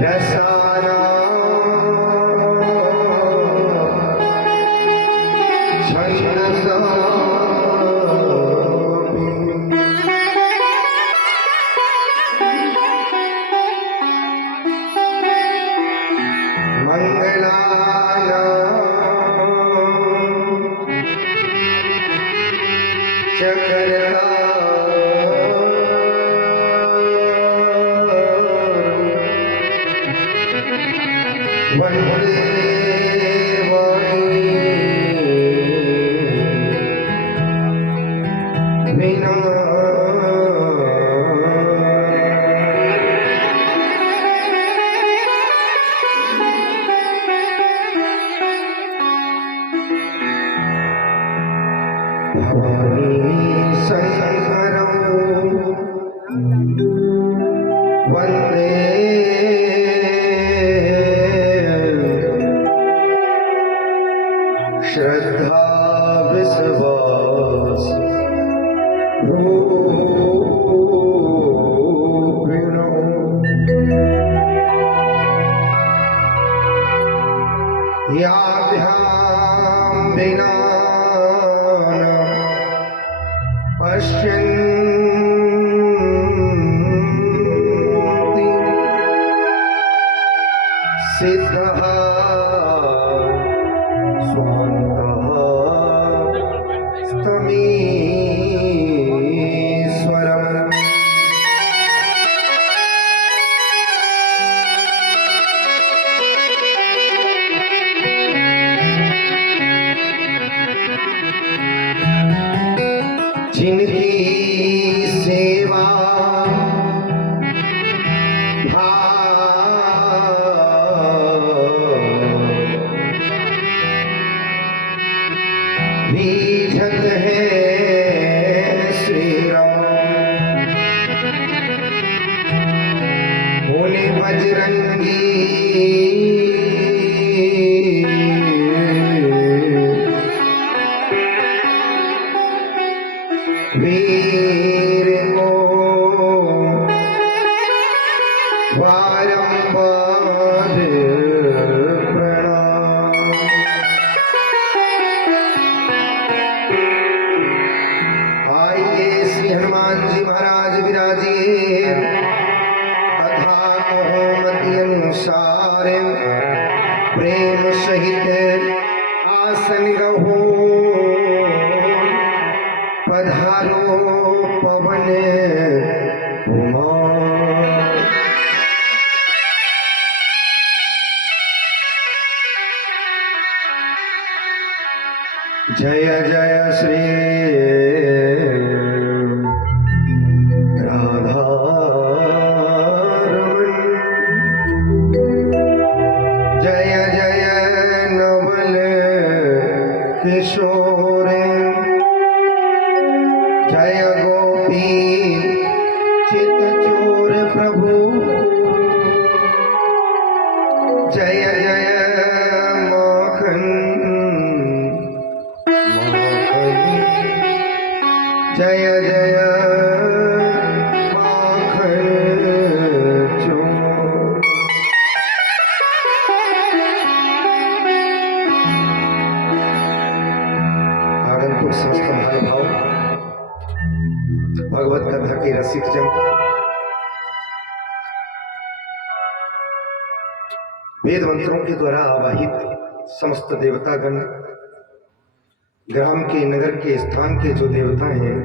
रसाना छंदसा मंगलाना चकरता वंदे वाणी वीणा भवानी शंकरं वंदे श्रद्धा विश्वास रूपिणो याभ्यां विना पश्यन्ति सिद्धः सुमन्तः स्तमीश्वरम् जिनकी सेवा रीझत है श्री राम बोले बजरंगी वीर को बारंबार प्रणाम। आइए श्री हनुमान जी महाराज विराजिए कथा मोहमति अनुसार प्रेम सहित आसन गहो पधारो पवन कुमार। जय जय श्री राधा रमण जय जय नवल किशोर जय गोपी चित चोर प्रभु जय जय माखन जय जय माखन चोर। आगंतुक समस्त महानुभाव भगवत कथा के रसिक जन वेद मंत्रों के द्वारा आवाहित समस्त देवतागण ग्राम के नगर के स्थान के जो देवता हैं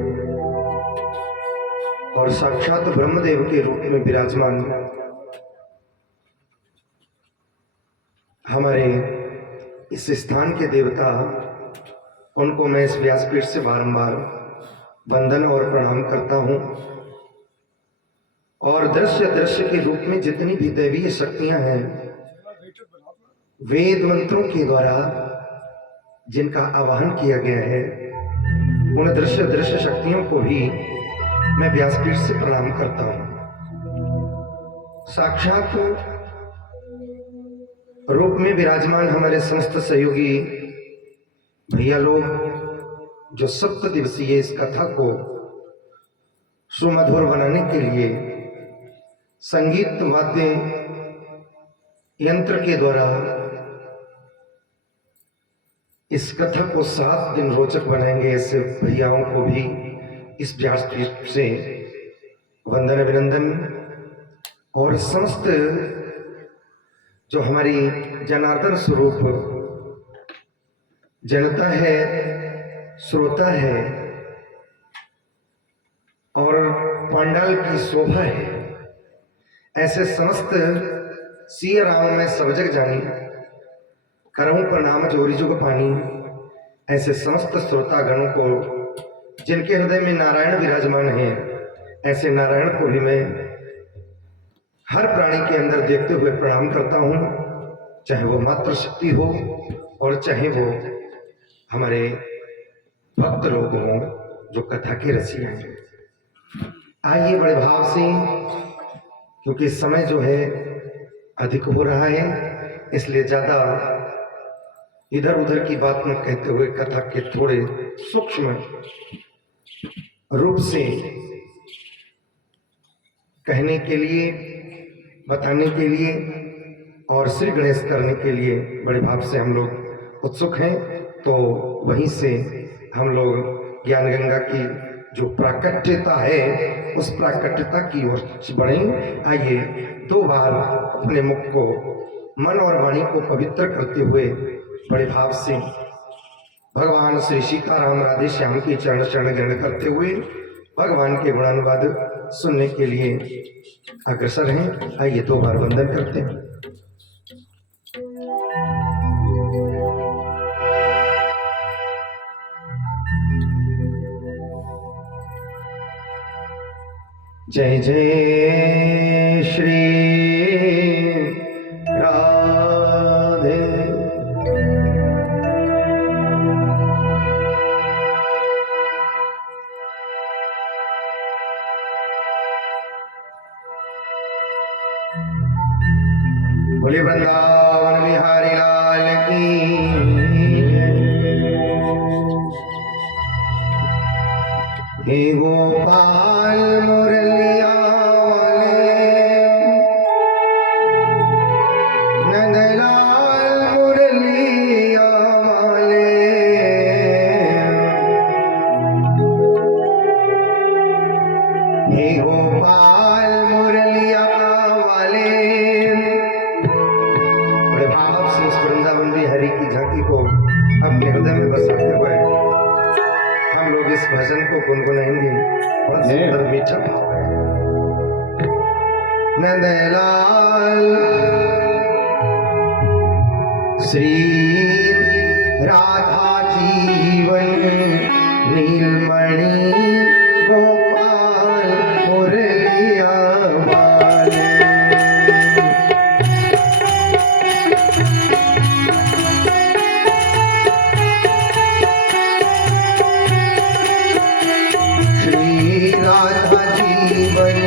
और साक्षात ब्रह्मदेव के रूप में विराजमान हमारे इस स्थान के देवता उनको मैं इस व्यासपीठ से बारंबार वंदन और प्रणाम करता हूं। और दृश्य के रूप में जितनी भी दैवीय शक्तियां हैं वेद मंत्रों के द्वारा जिनका आवाहन किया गया है उन दृश्य शक्तियों को भी मैं व्यासपीठ से प्रणाम करता हूं। साक्षात रूप में विराजमान हमारे समस्त सहयोगी भैया लोग जो 7 दिवसीय इस कथा को सुमधुर बनाने के लिए संगीत वाद्य यंत्र के द्वारा इस कथा को 7 दिन रोचक बनाएंगे। ऐसे भैयाओं को भी इस व्यासपीठ से वंदन अभिनंदन, और समस्त जो हमारी जनार्दन स्वरूप जनता है, श्रोता है और पंडाल की शोभा है, ऐसे समस्त सिया राम में सब जग जानी, करऊं प्रणाम जोरी जुग पानी, ऐसे समस्त श्रोता गणों को जिनके हृदय में नारायण विराजमान है, ऐसे नारायण को भी मैं हर प्राणी के अंदर देखते हुए प्रणाम करता हूं, चाहे वो मातृ शक्ति हो और चाहे वो हमारे भक्त लोग हों जो कथा के रसिया हैं। आइए बड़े भाव से, क्योंकि समय जो है अधिक हो रहा है, इसलिए ज्यादा इधर उधर की बात न कहते हुए कथा के थोड़े सूक्ष्म रूप से कहने के लिए, बताने के लिए और श्री गणेश करने के लिए बड़े भाव से हम लोग उत्सुक हैं। तो वहीं से हम लोग ज्ञान गंगा की जो प्राकट्यता है उस प्राकट्यता की ओर बढ़ें। आइए 2 बार अपने मुख को, मन और वाणी को पवित्र करते हुए बड़े भाव से भगवान श्री सीताराम राधे श्याम की चरण शरण ग्रहण करते हुए भगवान के गुणानुवाद सुनने के लिए अग्रसर हैं। आइए 2 बार वंदन करते हैं। जय जय श्री राधे। बोले वृंदावन बिहारी लाल की। हे गोपाल मुरलिया वाले, नंदलाल मुरलिया वाले, हे गोपाल मुरलिया वाले। बड़े भाव से इस वृंदावन बिहारी की झांकी को अपने हृदय में बसाते हुए हम लोग इस भजन को गुनगुनाएंगे। बड़ा सुंदर मीठा भाव है। नंदलाल श्री राधा जीवन नीलमणि गोपाल मुरलिया वाले। राधा जीवन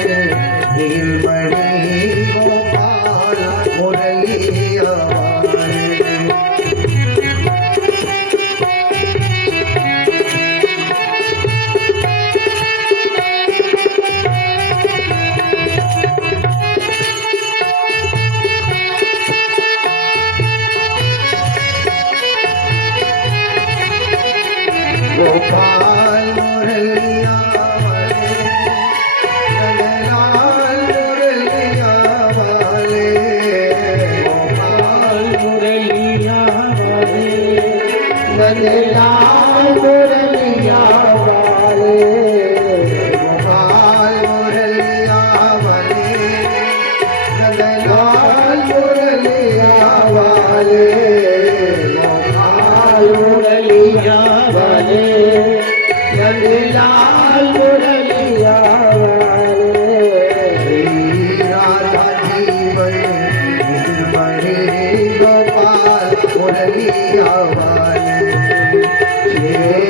नीलमणि गोपाल मुरलिया वाले। गोपाल मुरलिया नंदलाल मुरलिया वाले, गोपाल मुरलिया वाले, नंदलाल मुरलिया वाले, गोपाल मुरलिया वाले, नंदलाल मुरलिया वाले। श्री राधा जीवन नीलमणि गोपाल मुरलिया वाले।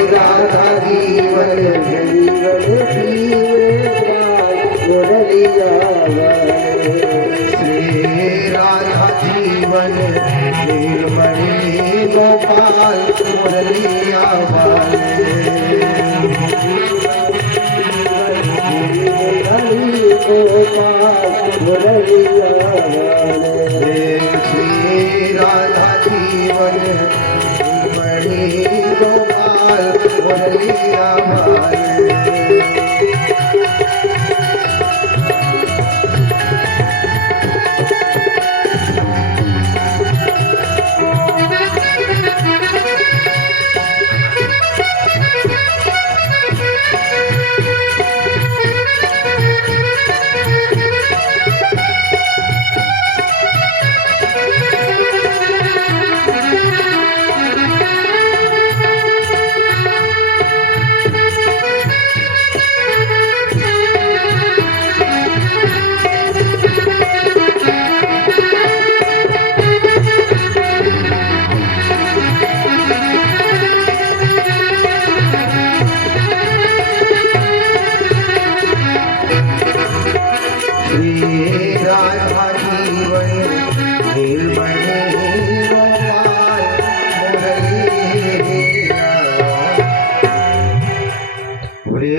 राधा जीवन मुरलिया वाले। श्री राधा जीवन नीलमणि गोपाल मुरलिया वाले। गोपाल मुरलिया वाले। जीवन बड़ी गोपाल मुरलिया माल।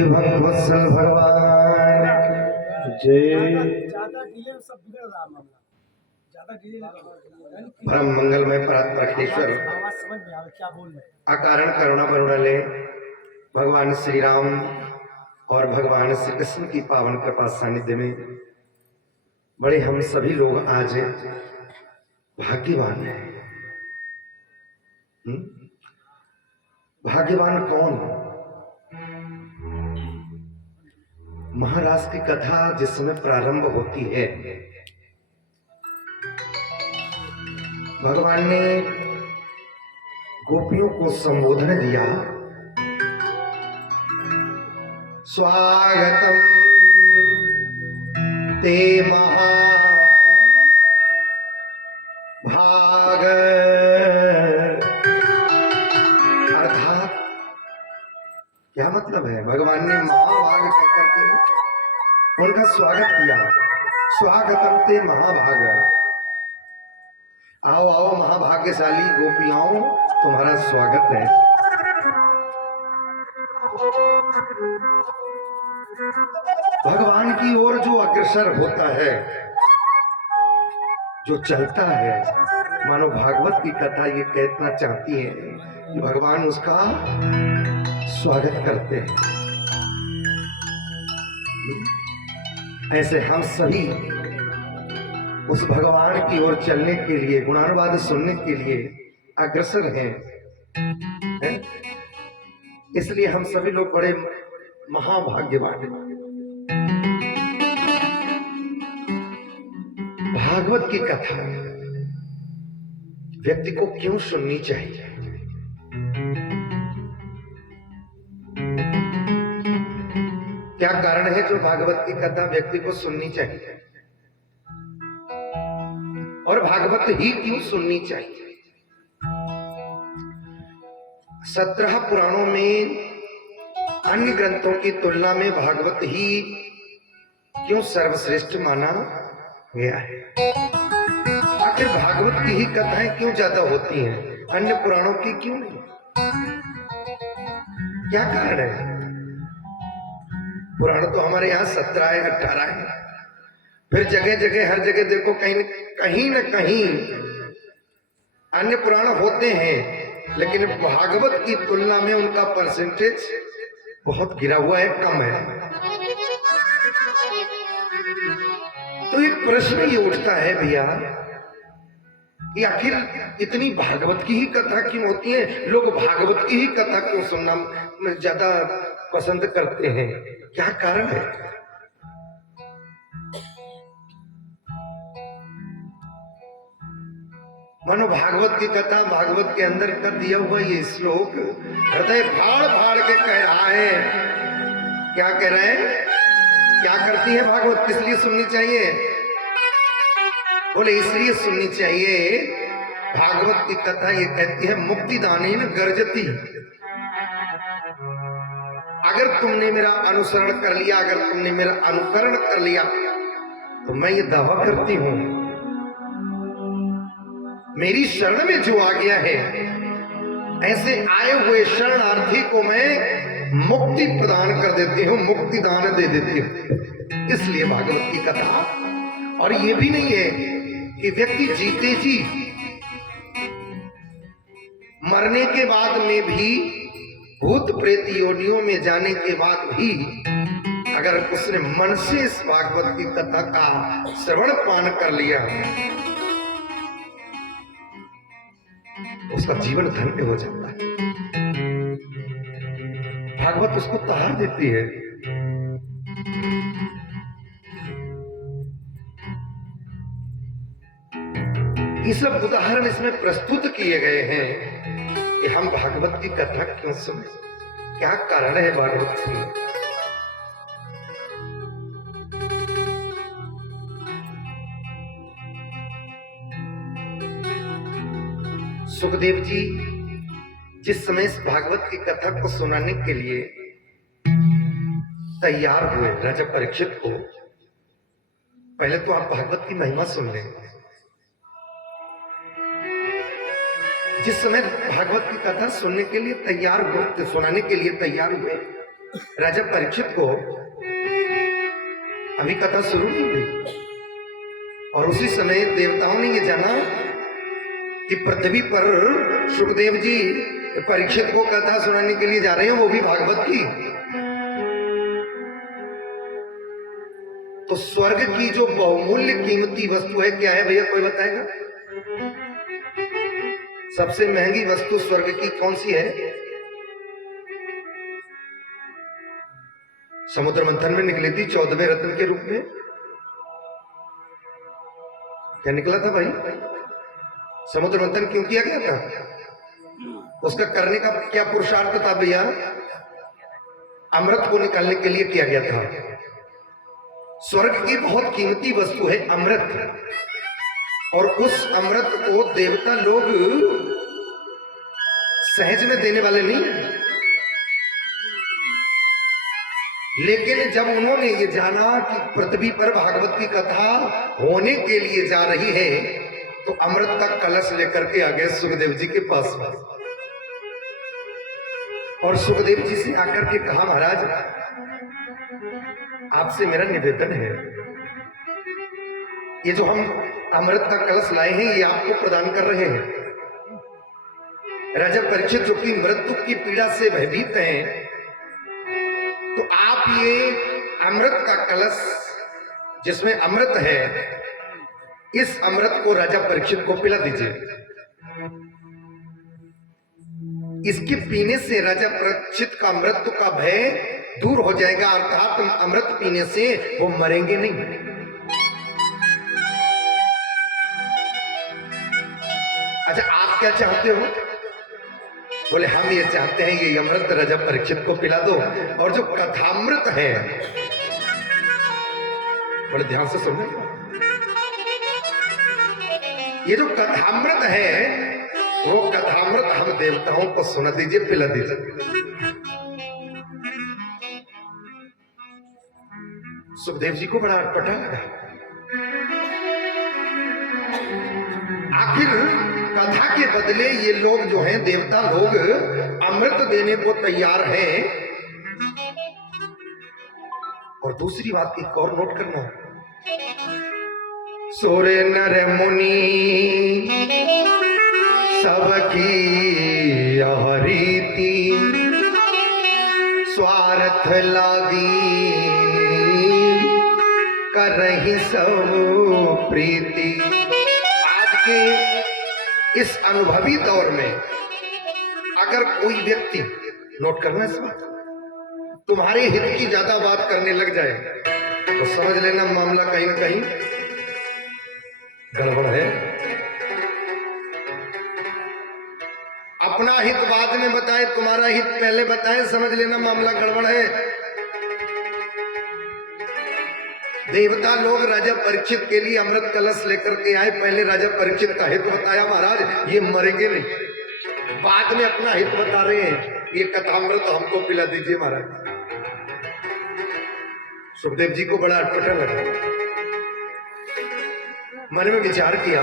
भगवत्सल भगवान परम मंगलमय परात्परेश्वर अकारण करुणा बरुणालय भगवान श्री राम और भगवान श्री कृष्ण की पावन कृपा सानिध्य में बड़े हम सभी लोग आज भाग्यवान हैं। भाग्यवान कौन? महाराज की कथा जिस समय प्रारंभ होती है, भगवान ने गोपियों को संबोधन दिया, स्वागतम ते महाभाग। अर्थात क्या मतलब है? भगवान ने महाभाग कहकर के उनका स्वागत किया। स्वागतम ते महाभाग, आओ आओ महाभाग्यशाली गोपियाओं, तुम्हारा स्वागत है। भगवान की ओर जो अग्रसर होता है, जो चलता है, मानो भागवत की कथा ये कहना चाहती है कि भगवान उसका स्वागत करते हैं। ऐसे हम सभी उस भगवान की ओर चलने के लिए, गुणानुवाद सुनने के लिए अग्रसर हैं, इसलिए हम सभी लोग बड़े महाभाग्यवान हैं। भागवत की कथा व्यक्ति को क्यों सुननी चाहिए? क्या कारण है जो भागवत की कथा व्यक्ति को सुननी चाहिए? और भागवत ही क्यों सुननी चाहिए? 17 पुराणों में अन्य ग्रंथों की तुलना में भागवत ही क्यों सर्वश्रेष्ठ माना गया है? आखिर भागवत की ही कथाएं क्यों ज्यादा होती हैं, अन्य पुराणों की क्यों नहीं? क्या कारण है? पुराण तो हमारे यहाँ 17 है, 18 है, फिर जगह जगह हर जगह देखो कहीं न कहीं अन्य पुराण होते हैं, लेकिन भागवत की तुलना में उनका परसेंटेज बहुत गिरा हुआ है, कम है। तो एक प्रश्न ये उठता है भैया कि आखिर इतनी भागवत की ही कथा क्यों होती है? लोग भागवत की ही कथा क्यों सुनना ज्यादा पसंद करते हैं? क्या कारण है? मानो भागवत की कथा, भागवत के अंदर का दिया हुआ ये श्लोक हृदय फाड़ फाड़ के कह रहा है। क्या कह रहे हैं? क्या करती है भागवत? किस लिए सुननी चाहिए? बोले इसलिए सुननी चाहिए, भागवत की कथा ये कहती है मुक्तिदानेन गर्जति। अगर तुमने मेरा अनुसरण कर लिया, अगर तुमने मेरा अनुकरण कर लिया, तो मैं ये दावा करती हूं मेरी शरण में जो आ गया है, ऐसे आए हुए शरणार्थी को मैं मुक्ति प्रदान कर देती हूँ, मुक्ति दान दे देती हूँ। इसलिए भागवत की कथा। और ये भी नहीं है कि व्यक्ति जीते जी मरने के बाद में भी, भूत प्रेत योनियों में जाने के बाद भी अगर उसने मन से इस भागवत की कथा का श्रवण पान कर लिया, उसका जीवन धन्य हो जाता है। भागवत उसको तहार देती है। ये सब उदाहरण इसमें प्रस्तुत किए गए हैं कि हम भागवत की कथा क्यों सुने, क्या कारण है भागवत सुनने। सुखदेव जी जिस समय इस भागवत की कथा को सुनाने के लिए तैयार हुए राजा परीक्षित को, पहले तो आप भागवत की महिमा सुन लें। जिस समय भागवत की कथा सुनने के लिए तैयार हुए, सुनाने के लिए तैयार हुए राजा परीक्षित को, अभी कथा शुरू नहीं हुई और उसी समय देवताओं ने ये जाना कि पृथ्वी पर सुखदेव जी परीक्षित को कथा सुनाने के लिए जा रहे हैं, वो भी भागवत की। तो स्वर्ग की जो बहुमूल्य कीमती वस्तु है क्या है भैया, कोई बताएगा? सबसे महंगी वस्तु स्वर्ग की कौन सी है? समुद्र मंथन में निकली थी 14वें रत्न के रूप में। क्या निकला था भाई? समुद्र मंथन क्यों किया गया था? उसका करने का क्या पुरुषार्थ था भैया? अमृत को निकालने के लिए किया गया था। स्वर्ग की बहुत कीमती वस्तु है अमृत, और उस अमृत को देवता लोग सहज में देने वाले नहीं है। लेकिन जब उन्होंने ये जाना कि पृथ्वी पर भागवत की कथा होने के लिए जा रही है, तो अमृत का कलश लेकर के आ गए सुखदेव जी के पास में, और सुखदेव जी से आकर के कहा, महाराज आपसे मेरा निवेदन है, ये जो हम अमृत का कलश लाए हैं ये आपको प्रदान कर रहे हैं। राजा परीक्षित जो कि मृत्यु की पीड़ा से भयभीत हैं, तो आप ये अमृत का कलश जिसमें अमृत है, इस अमृत को राजा परीक्षित को पिला दीजिए। इसके पीने से राजा परीक्षित का मृत्यु का भय दूर हो जाएगा, अर्थात अमृत पीने से वो मरेंगे नहीं। अच्छा आप क्या चाहते हो? बोले हम ये चाहते हैं ये अमृत राजा परीक्षित को पिला दो, और जो कथामृत है, बड़े ध्यान से सुनना, ये जो कथामृत है वो कथामृत हम देवताओं को सुना दीजिए, पिला दीजिए। सुखदेव जी को बड़ा अटपटा लगा। आखिर कथा के बदले ये लोग जो हैं, देवता लोग अमृत देने को तैयार हैं। और दूसरी बात एक और नोट करना, सोरे नर मुनि सबकी यह रीति, स्वार्थ लागी कर रही सब प्रीति। आज के इस अनुभवी दौर में अगर कोई व्यक्ति, नोट करना इस बात, तुम्हारे हित की ज्यादा बात करने लग जाए तो समझ लेना मामला कहीं ना कहीं गड़बड़ है। अपना हित बाद में बताए, तुम्हारा हित पहले बताए, समझ लेना मामला गड़बड़ है। देवता लोग राजा परीक्षित के लिए अमृत कलश लेकर के आए, पहले राजा परीक्षित का हित बताया, महाराज ये मरेंगे नहीं। बाद में अपना हित बता रहे हैं, ये कथामृत हमको पिला दीजिए महाराज। सुखदेव जी को बड़ा अटपटा लगा, मन में विचार किया,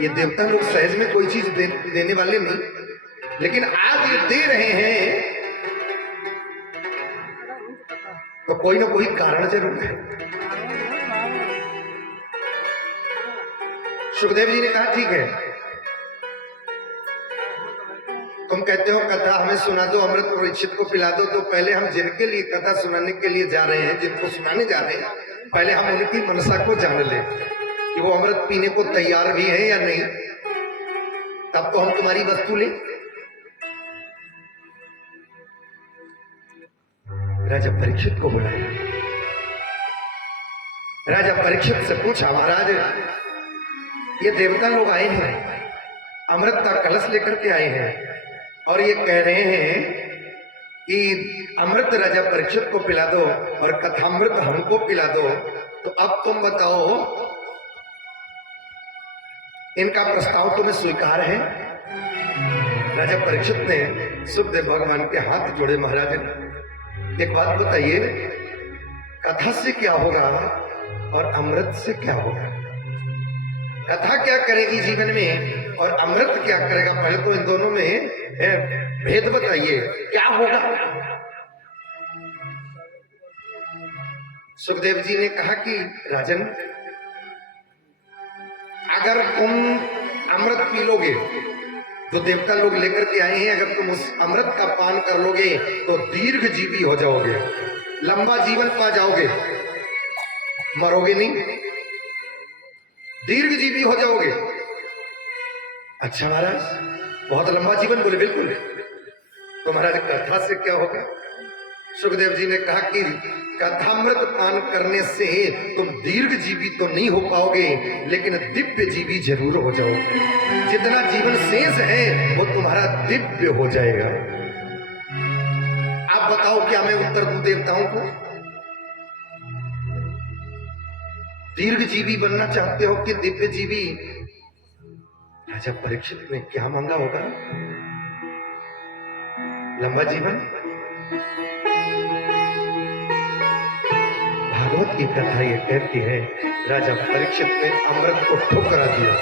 ये देवता लोग सहज में कोई चीज देने वाले नहीं, लेकिन आज ये दे रहे हैं तो कोई ना कोई कारण जरूर है। सुखदेव जी ने कहा ठीक है, तुम कहते हो कथा हमें सुना दो, अमृत परीक्षित को पिला दो, तो पहले हम जिनके लिए कथा सुनाने के लिए जा रहे हैं, जिनको सुनाने जा रहे हैं, पहले हम उनकी मनसा को जान ले कि वो अमृत पीने को तैयार भी है या नहीं, तब तो हम तुम्हारी वस्तु ले। राजा परीक्षित को बुलाया, राजा परीक्षित से पूछा, महाराज ये देवता लोग आए हैं, अमृत का कलश लेकर के आए हैं और ये कह रहे हैं कि अमृत राजा परीक्षित को पिला दो और कथामृत हमको पिला दो, तो अब तुम बताओ इनका प्रस्ताव तुम्हें स्वीकार है? राजा परीक्षित ने सुखदेव भगवान के हाथ जोड़े, महाराज एक बात बताइए, कथा से क्या होगा और अमृत से क्या होगा? कथा क्या करेगी जीवन में और अमृत क्या करेगा? पहले तो इन दोनों में भेद बताइए, क्या होगा? सुखदेव जी ने कहा कि राजन, अगर तुम अमृत पी लोगे तो देवता लोग लेकर के आए हैं, अगर तुम उस अमृत का पान कर लोगे तो दीर्घ जीवी हो जाओगे, लंबा जीवन पा जाओगे, मरोगे नहीं, दीर्घ जीवी हो जाओगे। अच्छा महाराज, बहुत लंबा जीवन बोले, बिल्कुल। तो महाराज कथा से क्या होगा? सुखदेव जी ने कहा कि कथामृत पान करने से तुम दीर्घ जीवी तो नहीं हो पाओगे, लेकिन दिव्य जीवी जरूर हो जाओगे। जितना जीवन शेष है वो तुम्हारा दिव्य हो जाएगा। आप बताओ क्या मैं उत्तर दूं देवताओं को? दीर्घ जीवी बनना चाहते हो कि दिव्य जीवी? राजा परीक्षित ने क्या मांगा होगा? लंबा जीवन। भागवत की कथा ये कहती है, राजा परीक्षित ने अमृत को ठुकरा दिया।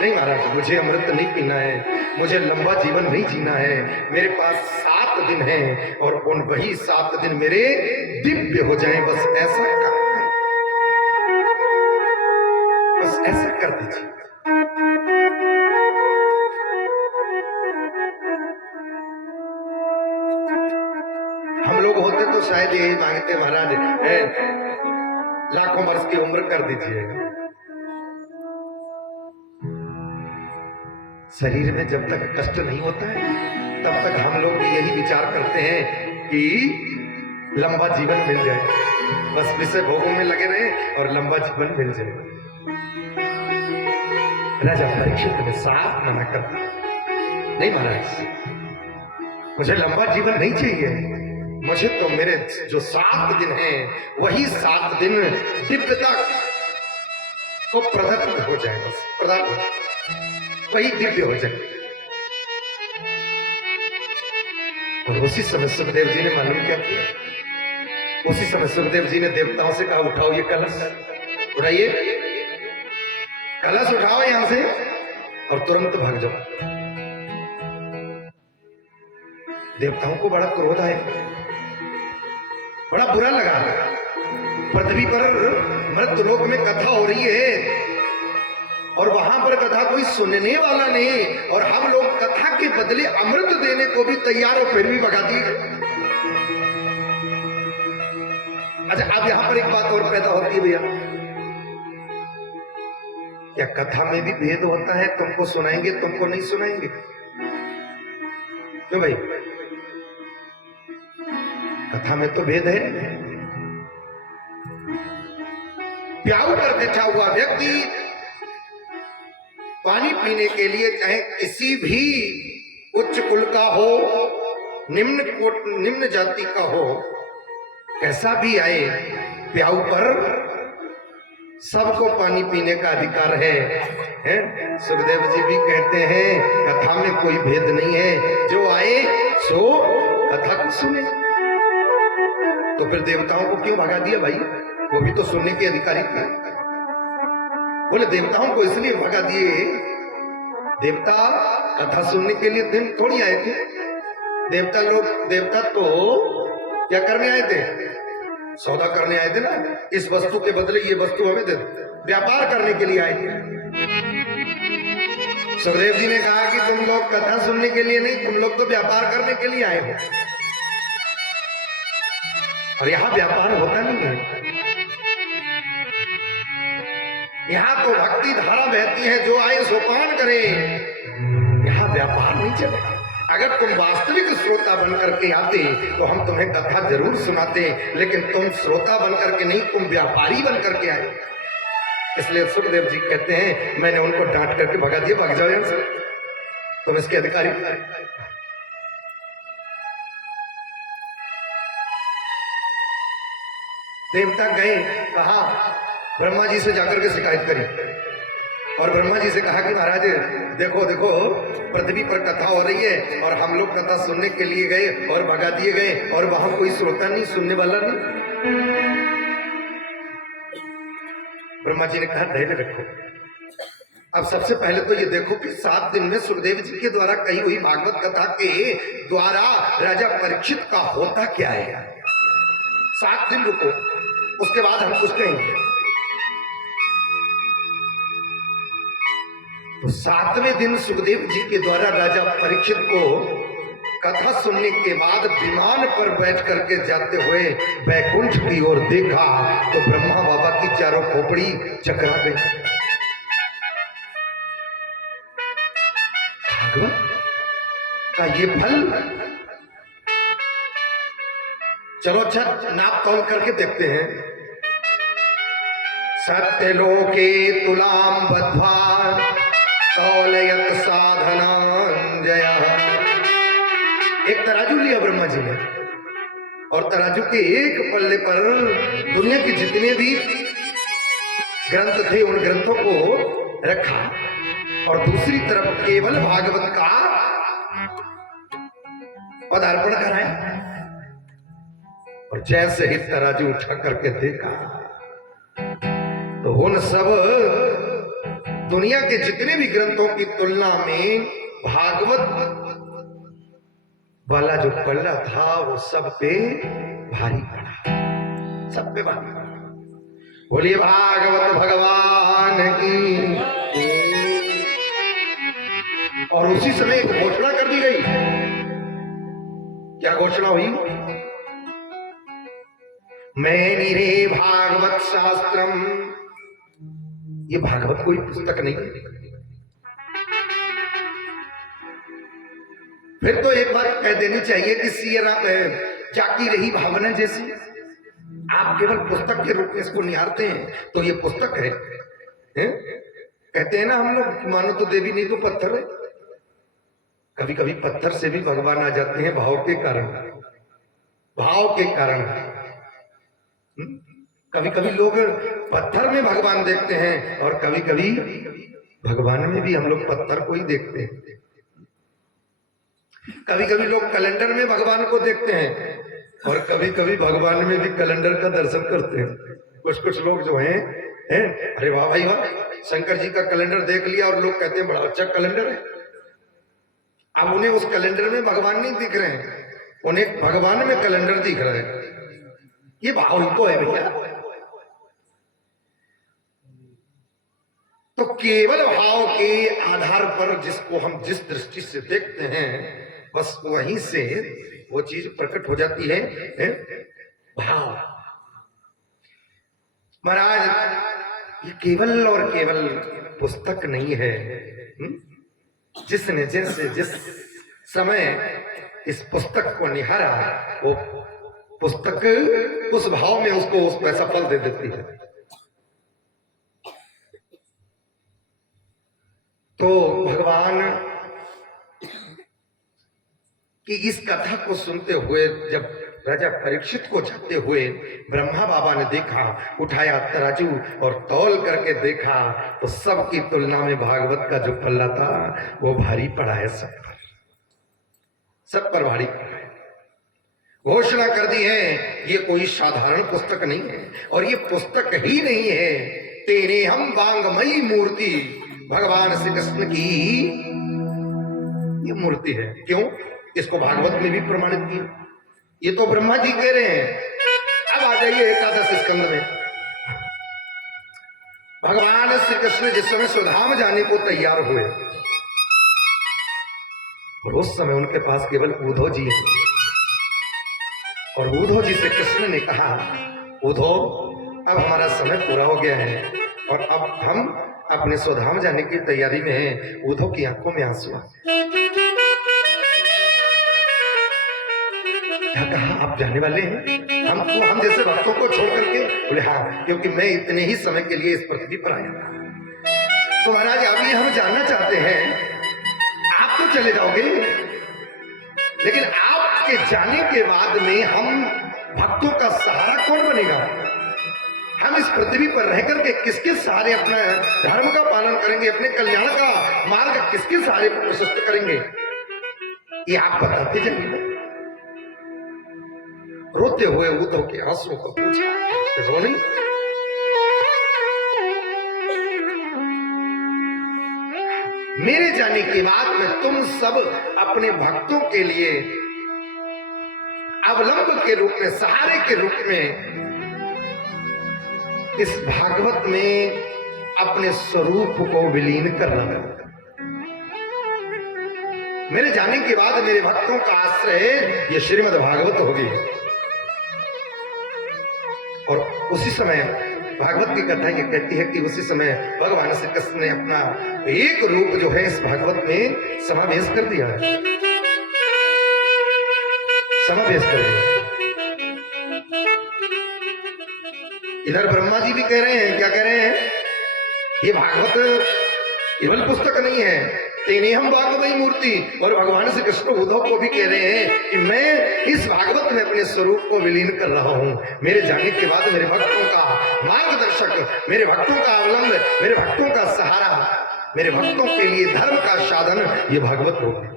नहीं महाराज, मुझे अमृत नहीं पीना है, मुझे लंबा जीवन नहीं जीना है, मेरे पास 7 दिन हैं और उन वही 7 दिन मेरे दिव्य हो जाएं, बस ऐसा कर, बस ऐसा कर दीजिए। हम लोग होते तो शायद यही मांगते, महाराज लाखों वर्ष की उम्र कर दीजिए। शरीर में जब तक कष्ट नहीं होता है तब तक हम लोग भी यही विचार करते हैं कि लंबा जीवन मिल जाए, बस विषय भोगों में लगे रहे और लंबा जीवन मिल जाए। राजा परीक्षित ने साफ मना कर दिया, नहीं महाराज, मुझे लंबा जीवन नहीं चाहिए, मुझे तो मेरे जो 7 दिन हैं वही 7 दिन दिव्यता को प्रदत्त हो जाए, बस प्रदान हो जाए, वही दिव्य हो जाए। और उसी समय सुखदेव जी ने मालूम क्या किया? उसी समय सुखदेव जी ने देवताओं से कहा, उठाओ ये कलश, उठाइए कलश, उठाओ यहां से और तुरंत भाग जाओ। देवताओं को बड़ा क्रोध आया, बड़ा बुरा लगा। पृथ्वी पर मृत्युलोक में कथा हो रही है और वहां पर कथा कोई सुनने वाला नहीं, और हम लोग कथा के बदले अमृत देने को भी तैयार हो, फिर भी भगा दिए। अच्छा, अब यहां पर एक बात और पैदा होती है भैया, क्या कथा में भी भेद होता है? तुमको सुनाएंगे, तुमको नहीं सुनाएंगे? क्यों भाई? कथा में तो भेद है। प्याऊ पर बैठा हुआ व्यक्ति पानी पीने के लिए चाहे किसी भी उच्च कुल का हो, निम्न जाति का हो, कैसा भी आए, प्याऊ पर सबको पानी पीने का अधिकार है? सुखदेव जी भी कहते हैं कथा में कोई भेद नहीं है, जो आए सो कथा को सुने। तो फिर देवताओं को क्यों भगा दिया भाई? वो भी तो सुनने के अधिकारी थे। बोले देवताओं को इसलिए भगा दिए, देवता कथा सुनने के लिए दिन थोड़ी आए थे। देवता तो क्या करने आए थे? सौदा करने आए थे ना, इस वस्तु के बदले ये वस्तु हमें दे दो, व्यापार करने के लिए आए थे। सुखदेव जी ने कहा कि तुम लोग कथा सुनने के लिए नहीं, तुम लोग तो व्यापार करने के लिए आए हो, और यहां व्यापार होता नहीं है। यहां तो भक्ति धारा बहती है, जो आए सो पान करे। यहां व्यापार नहीं चलेगा। अगर तुम वास्तविक श्रोता बनकर के आते तो हम तुम्हें कथा जरूर सुनाते, लेकिन तुम श्रोता बनकर के नहीं, तुम व्यापारी बनकर के आए। इसलिए सुखदेव जी कहते हैं मैंने उनको डांट करके भगा दिया, भाग जाओ यहां से, तुम इसके अधिकारी। देवता गए, कहा ब्रह्मा जी से जाकर के शिकायत करी, और ब्रह्मा जी से कहा कि महाराज देखो देखो पृथ्वी पर कथा हो रही है और हम लोग कथा सुनने के लिए गए और भगा दिए गए, और वहां कोई श्रोता नहीं, सुनने वाला नहीं। ब्रह्मा जी ने कहा धैर्य रखो। अब सबसे पहले तो ये देखो कि 7 दिन में सुखदेव जी के द्वारा कही हुई भागवत कथा के द्वारा राजा परीक्षित का होता क्या है। 7 दिन रुको, उसके बाद हम कुछ कहेंगे। तो 7वें दिन सुखदेव जी के द्वारा राजा परीक्षित को कथा सुनने के बाद विमान पर बैठ करके जाते हुए बैकुंठ की ओर देखा तो ब्रह्मा बाबा की चारों खोपड़ी चकरा गई। भागवत का ये फल, चलो अच्छा नाप तौल करके देखते हैं। सत्यलोके तुलाम बद्ध्वा तौलयत साधनांजय। एक तराजू लिया ब्रह्मा जी ने, और तराजू के एक पल्ले पर दुनिया के जितने भी ग्रंथ थे उन ग्रंथों को रखा, और दूसरी तरफ केवल भागवत का पदार्पण कराया। और जैसे ही तराजू उठा करके देखा तो उन सब दुनिया के जितने भी ग्रंथों की तुलना में भागवत वाला जो पल्ला था वो सब पे भारी पड़ा, सब पे भारी पड़ा। बोलिए भागवत भगवान की। और उसी समय एक घोषणा कर दी गई। क्या घोषणा हुई? मैं निरे भागवत शास्त्रम। ये भागवत कोई पुस्तक नहीं। फिर तो एक बात कह देनी चाहिए कि जाकी रही भावना जैसी। आप केवल पुस्तक के रूप में इसको निहारते हैं तो ये पुस्तक है, कहते हैं ना हम लोग, मानो तो देवी नहीं तो पत्थर है। कभी कभी पत्थर से भी भगवान आ जाते हैं भाव के कारण, भाव के कारण। कभी कभी लोग पत्थर में भगवान देखते हैं, और कभी कभी भगवान में भी हम लोग पत्थर को ही देखते हैं। कभी कभी लोग कैलेंडर में भगवान को देखते हैं, और कभी कभी भगवान में भी कैलेंडर का दर्शन करते हैं। कुछ लोग जो हैं, अरे वाह भाई वाह, शंकर जी का कैलेंडर देख लिया, और लोग कहते हैं बड़ा अच्छा कैलेंडर है। अब उन्हें उस कैलेंडर में भगवान नहीं दिख रहे हैं, उन्हें भगवान में कैलेंडर दिख रहा है। ये भाव ही तो है भैया। तो केवल भाव के आधार पर जिसको हम जिस दृष्टि से देखते हैं, बस वहीं से वो चीज प्रकट हो जाती है, भाव। महाराज ये केवल और केवल पुस्तक नहीं है। जिसने जैसे जिस समय इस पुस्तक को निहारा, वो पुस्तक उस भाव में उसको उस पैसा फल दे देती है। तो भगवान की इस कथा को सुनते हुए जब राजा परीक्षित को जाते हुए ब्रह्मा बाबा ने देखा, उठाया तराजू और तौल करके देखा, तो सबकी तुलना में भागवत का जो पल्ला था वो भारी पड़ा है। सब पर भारी पड़ा है। घोषणा कर दी है ये कोई साधारण पुस्तक नहीं है, और ये पुस्तक ही नहीं है, तेरे हम वांगमयी मूर्ति भगवान श्री कृष्ण की ये मूर्ति है। क्यों? इसको भागवत में भी प्रमाणित किया। ये तो ब्रह्मा जी कह रहे हैं। अब आ जाइए एकादश स्कंद में। भगवान श्री कृष्ण जिस समय सुधाम जाने को तैयार हुए, और उस समय उनके पास केवल उद्धव जी हैं। और उद्धव जी से कृष्ण ने कहा, उद्धव अब हमारा समय पूरा हो गया है और अब हम अपने स्वधाम जाने की तैयारी में हैं। उद्धव की आंखों में आंसू आ गए। क्या कहा, आप जाने वाले हैं हमको, हम जैसे भक्तों को छोड़ करके? बोले हाँ, क्योंकि मैं इतने ही समय के लिए इस पृथ्वी पर आया था। तो महाराज अभी हम जानना चाहते हैं, आप तो चले जाओगे, लेकिन आपके जाने के बाद में हम भक्तों का सहारा कौन बनेगा? हम इस पृथ्वी पर रह करके किसके सहारे अपना धर्म का पालन करेंगे, अपने कल्याण का मार्ग किसके सहारे प्रशस्त करेंगे? ये आप बताते जाइए। रोते हुए उद्धव के आंसुओं को पूछा, रो नहीं? मेरे जाने के बाद में तुम सब अपने भक्तों के लिए अवलंब के रूप में, सहारे के रूप में इस भागवत में अपने स्वरूप को विलीन कर रहे हो। मेरे जाने के बाद मेरे भक्तों का आश्रय ये श्रीमद् भागवत होगी। और उसी समय भागवत की कथा ये कहती है कि उसी समय भगवान श्री कृष्ण ने अपना एक रूप जो है इस भागवत में समावेश कर दिया है, समावेश कर दिया। इधर ब्रह्मा जी भी कह रहे हैं, क्या कह रहे हैं? ये भागवत केवल पुस्तक नहीं है, तेने हम भागवत मूर्ति। और भगवान श्री कृष्ण उद्धव को भी कह रहे हैं कि मैं इस भागवत में अपने स्वरूप को विलीन कर रहा हूं। मेरे जाने के बाद मेरे भक्तों का मार्गदर्शक, मेरे भक्तों का अवलंब, मेरे भक्तों का सहारा, मेरे भक्तों के लिए धर्म का साधन ये भागवत होगा।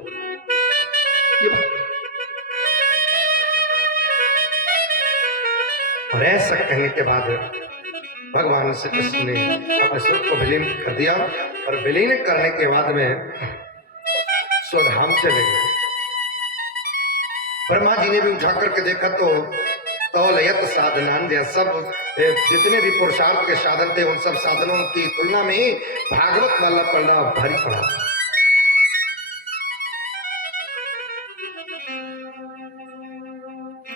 और ऐसा कहने के बाद भगवान श्री कृष्ण ने अपने स्वरूप को विलीन कर दिया और विलीन करने के बाद में स्वधाम चले गए। ब्रह्मा जी ने भी उठा करके देखा तो तौलयत साधनान, सब जितने भी पुरुषार्थ के साधन थे उन सब साधनों की तुलना में भागवत वाला पढ़ना भारी पड़ा।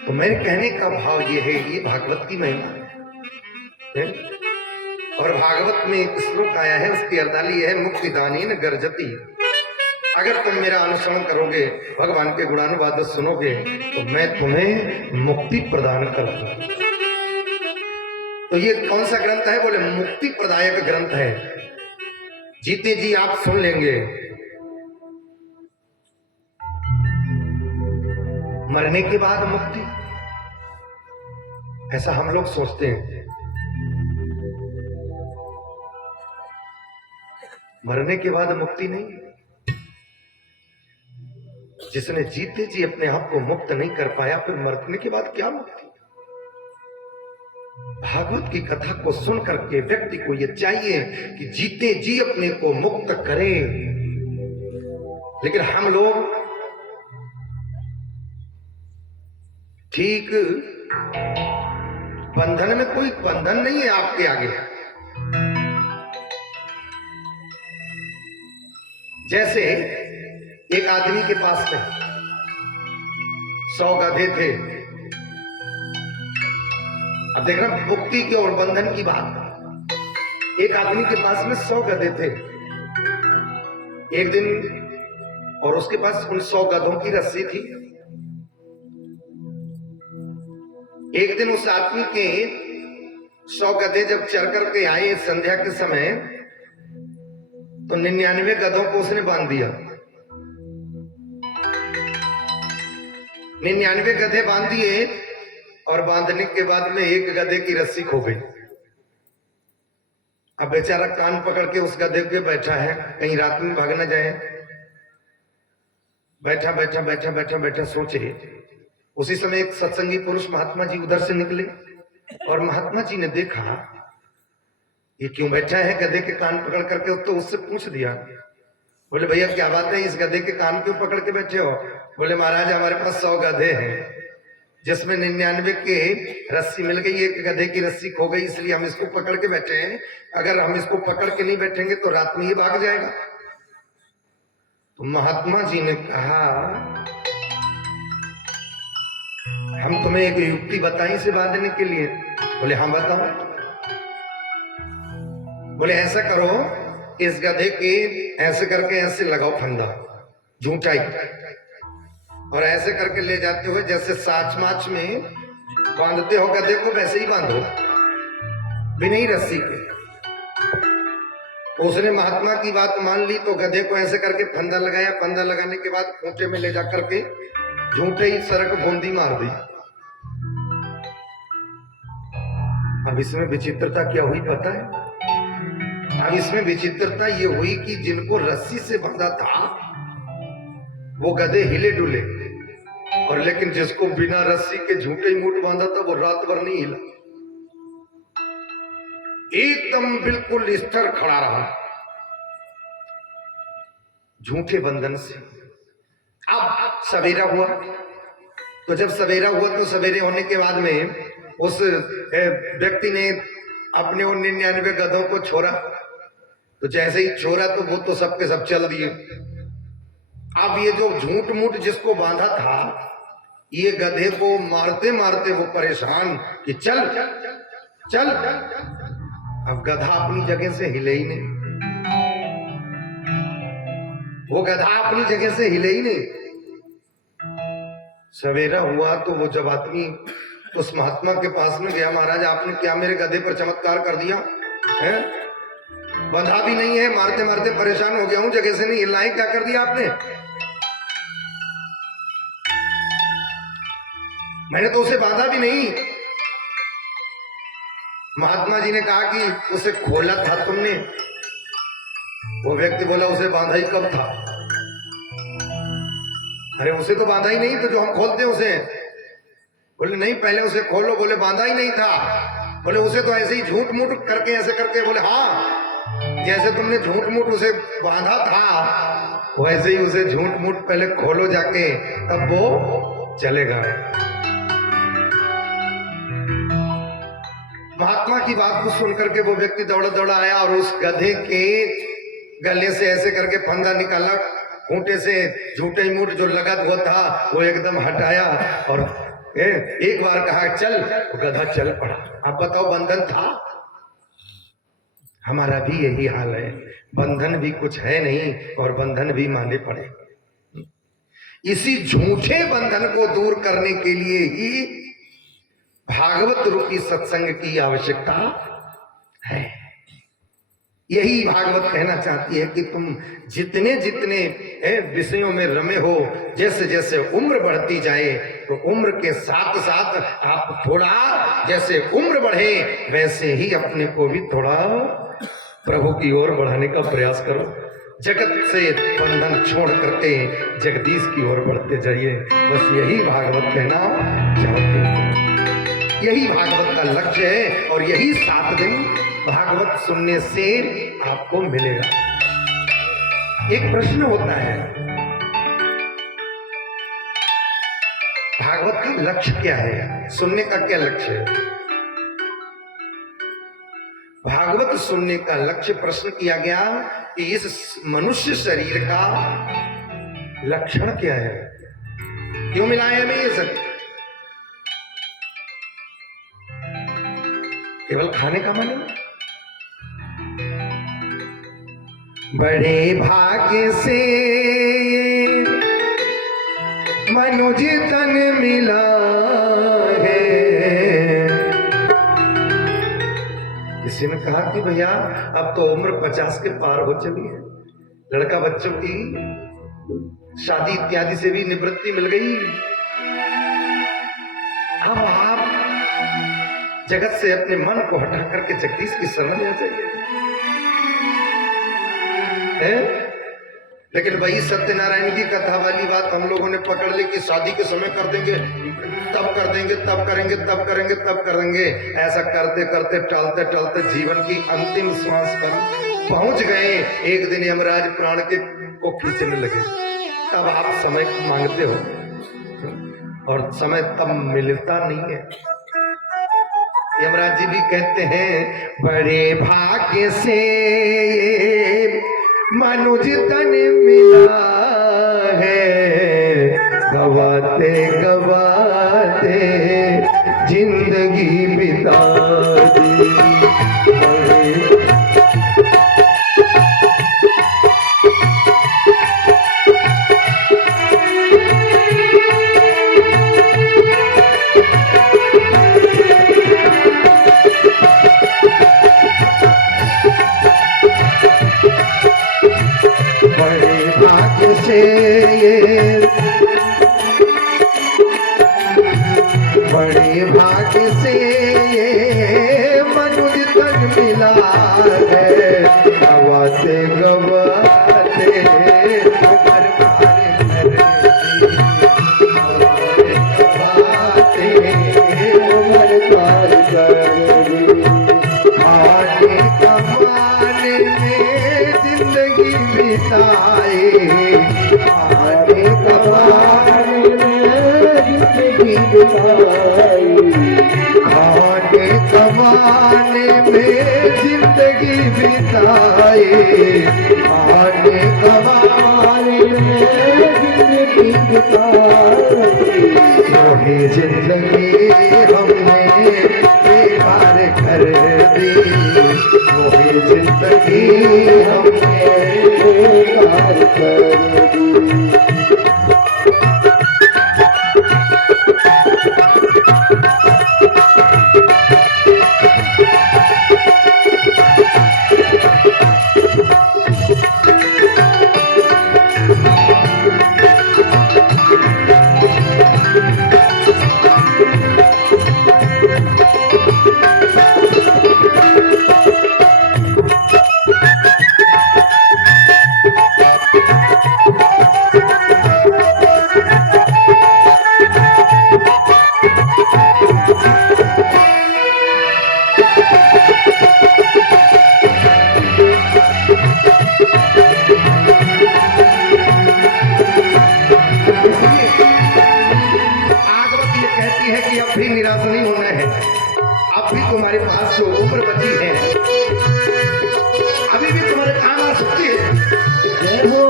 तो मेरे कहने का भाव ये है, ये भागवत की महिमा है। और भागवत में एक श्लोक आया है, उसकी अर्दाली है, मुक्तिदानीन गर्जति। अगर तुम मेरा अनुसरण करोगे, भगवान के गुणानुवाद सुनोगे, तो मैं तुम्हें मुक्ति प्रदान करूंगा। तो ये कौन सा ग्रंथ है? बोले मुक्ति प्रदायक ग्रंथ है। जीते जी आप सुन लेंगे। मरने के बाद मुक्ति, ऐसा हम लोग सोचते हैं। मरने के बाद मुक्ति नहीं। जिसने जीते जी अपने आप को मुक्त नहीं कर पाया, फिर मरने के बाद क्या मुक्ति? भागवत की कथा को सुन करके व्यक्ति को यह चाहिए कि जीते जी अपने को मुक्त करे। लेकिन हम लोग ठीक, बंधन में कोई बंधन नहीं है आपके आगे। जैसे एक आदमी के पास में 100 गधे थे। अब देख रहा मुक्ति की और बंधन की बात। एक आदमी के पास में 100 गधे थे। एक दिन, और उसके पास उन 100 गधों की रस्सी थी। एक दिन उस आदमी के 100 गधे जब चल करके आए संध्या के समय, तो 99 गधों को उसने बांध दिया। 99 गधे बांध दिए और बांधने के बाद में एक गधे की रस्सी खो गई। अब बेचारा कान पकड़ के उस गधे पे बैठा है, कहीं रात में भाग न जाए। बैठा बैठा बैठा बैठा बैठा सोचे। उसी समय एक सत्संगी पुरुष महात्मा जी उधर से निकले और महात्मा जी ने देखा ये क्यों बैठा है गधे के कान पकड़ करके। तो उससे पूछ दिया, बोले भैया क्या बात है, इस गधे के कान क्यों पकड़ के बैठे हो? बोले महाराज हमारे पास 100 गधे हैं, जिसमें 99 के रस्सी मिल गई, एक गधे की रस्सी खो गई, इसलिए हम इसको पकड़ के बैठे हैं। अगर हम इसको पकड़ के नहीं बैठेंगे तो रात में ये भाग जाएगा। तो महात्मा जी ने कहा, हम तुम्हें एक युक्ति बताएं इसे बांधने के लिए। बोले हाँ बताओ। बोले ऐसा करो, इस गधे के ऐसे करके ऐसे लगाओ फंदा, झूठाई, और ऐसे करके ले जाते हुए जैसे साच माच में बांधते हो गधे को, वैसे ही बांधो बिना ही रस्सी के। उसने महात्मा की बात मान ली, तो गधे को ऐसे करके फंदा लगाया। फंदा लगाने के बाद खूंटे में ले जा करके झूठे ही सरक बूंदी मार दी। अब इसमें विचित्रता क्या हुई पता है? अब इसमें विचित्रता ये हुई कि जिनको रस्सी से बांधा था वो गधे हिले डुले, और लेकिन जिसको बिना रस्सी के झूठे ही मूठ बांधा था वो रात भर नहीं हिला, एकदम बिल्कुल स्थिर खड़ा रहा झूठे बंधन से। अब सवेरा हुआ, तो जब सवेरा हुआ तो सवेरे होने के बाद में उस व्यक्ति ने अपने 99 गधों को छोड़ा। तो जैसे ही छोड़ा तो वो तो सबके सब चल दिए। अब ये जो झूठ मूठ जिसको बांधा था, ये गधे को मारते मारते वो परेशान कि चल चल चल। अब गधा अपनी जगह से हिले ही नहीं, वो गधा अपनी जगह से हिले ही नहीं। सवेरा हुआ तो वो जब आदमी उस महात्मा के पास में गया, महाराज आपने क्या मेरे गधे पर चमत्कार कर दिया है? बंधा भी नहीं है, मारते मारते परेशान हो गया हूं, जगह से नहीं हिलना है, क्या कर दिया आपने? मैंने तो उसे बांधा भी नहीं। महात्मा जी ने कहा कि उसे खोला था तुमने? वो व्यक्ति बोला उसे बांधा ही कब था? अरे उसे तो बांधा ही नहीं, तो जो हम खोलते हैं उसे। बोले नहीं पहले उसे खोलो। बोले बांधा ही नहीं था। बोले उसे तो ऐसे ही झूठ मूठ करके ऐसे करके। बोले हाँ, जैसे तुमने झूठ मूठ उसे बांधा था वैसे ही उसे झूठ मूठ पहले खोलो जाके, तब वो चलेगा। महात्मा की बात को सुनकर के वो व्यक्ति दौड़ा दौड़ा आया और उस गधे के गले से ऐसे करके फंदा निकाला, खूंटे से झूठे मूठ जो लगा हुआ था वो एकदम हटाया और एक बार कहा चल, तो गधा चल पड़ा। आप बताओ बंधन था? हमारा भी यही हाल है, बंधन भी कुछ है नहीं और बंधन भी माने पड़े। इसी झूठे बंधन को दूर करने के लिए ही भागवत रूपी सत्संग की आवश्यकता है। यही भागवत कहना चाहती है कि तुम जितने जितने विषयों में रमे हो, जैसे जैसे उम्र बढ़ती जाए तो उम्र के साथ साथ आप थोड़ा, जैसे उम्र बढ़े वैसे ही अपने को भी थोड़ा प्रभु की ओर बढ़ाने का प्रयास करो। जगत से बंधन छोड़ करके जगदीश की ओर बढ़ते जाइए। बस यही भागवत कहना चाहते हैं, यही भागवत का लक्ष्य है। और यही 7 दिन भागवत सुनने से आपको मिलेगा। एक प्रश्न होता है, भागवत का लक्ष्य क्या है? सुनने का क्या लक्ष्य है? भागवत सुनने का लक्ष्य, प्रश्न किया गया कि इस मनुष्य शरीर का लक्षण क्या है, क्यों मिला है हमें ये सब? केवल खाने का मन है? बड़े भाग्य से मनुज तन मिला है। किसी ने कहा कि भैया अब तो उम्र 50 के पार हो चली है, लड़का बच्चों की शादी इत्यादि से भी निवृत्ति मिल गई, अब आप जगत से अपने मन को हटा करके जगदीश की शरण में आ जाइए। लेकिन वही सत्यनारायण की कथा वाली बात हम लोगों ने पकड़ ली कि शादी के समय कर देंगे, तब कर देंगे, तब करेंगे, तब करेंगे, तब करेंगे। ऐसा करते करते टलते टलते जीवन की अंतिम श्वास पर पहुंच गए। एक दिन यमराज प्राण के को खींचने लगे, तब आप समय मांगते हो और समय तब मिलता नहीं है। यमराज जी भी कहते हैं बड़े भाग्य से मनुज तन मिला है, गवाते गवाते जिंदगी बिता दी। बड़े भाग्य से ये, बड़े भाग्य से ये मनुष्य तन मिला है, गवाते गवाते उमर पार कर दी, गवाते उमर पार कर दी। आने कमाने में जिंदगी बिताए, आने कमाने में जिंदगी बिताए, खाने कमाने में जिंदगी बिताए, खाने कमाने में जिंदगी बिताए। वही जिंदगी हमने बेकार कर दी, वही जिंदगी हमने बेकार कर दी। भी निराश नहीं होना है। अब भी तुम्हारे पास जो उम्र बची है, अभी भी तुम्हारे काम आ सकती है। जय हो।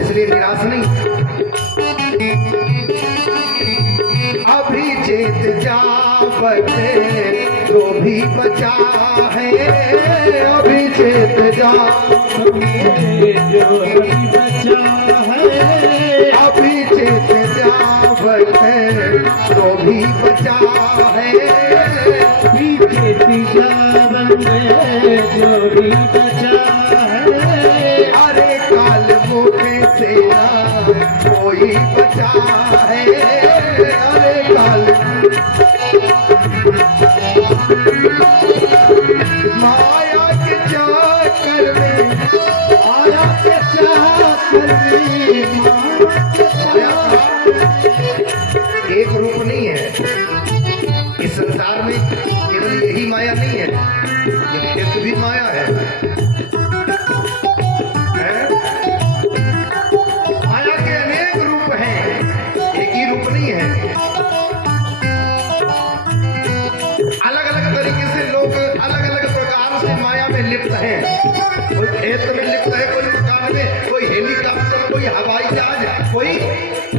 इसलिए निराश नहीं। अभी चेत जावते जो भी बचा है, अभी चेत जा जो भी बचा है, अभी चेत जावते जो भी बचा है, अभी चेत जावते जो भी बचा है। अरे काल मुखे से ना कोई बचा है, अरे काल माया के चक्कर में, माया के चक्कर में, माया एक रूप नहीं है इस संसार में, केवल यही माया नहीं है, ये खेत भी माया है? माया के अनेक रूप हैं, एक ही रूप नहीं है। अलग अलग तरीके से लोग अलग अलग प्रकार से माया में लिप्त हैं। कोई खेत में लिप्त है, कोई दुकान में, कोई हेलीकॉप्टर, कोई हवाई जहाज, कोई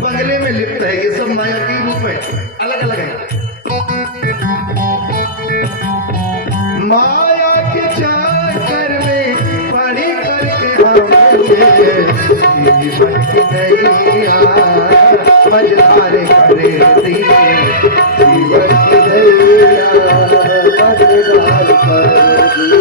बंगले में लिप्त है। ये सब माया के रूप है, अलग अलग है। माया के चक्कर में पड़ी करके हमने जीवन की नैया मझधार कर दी, जीवन की नैया मझधार कर दी।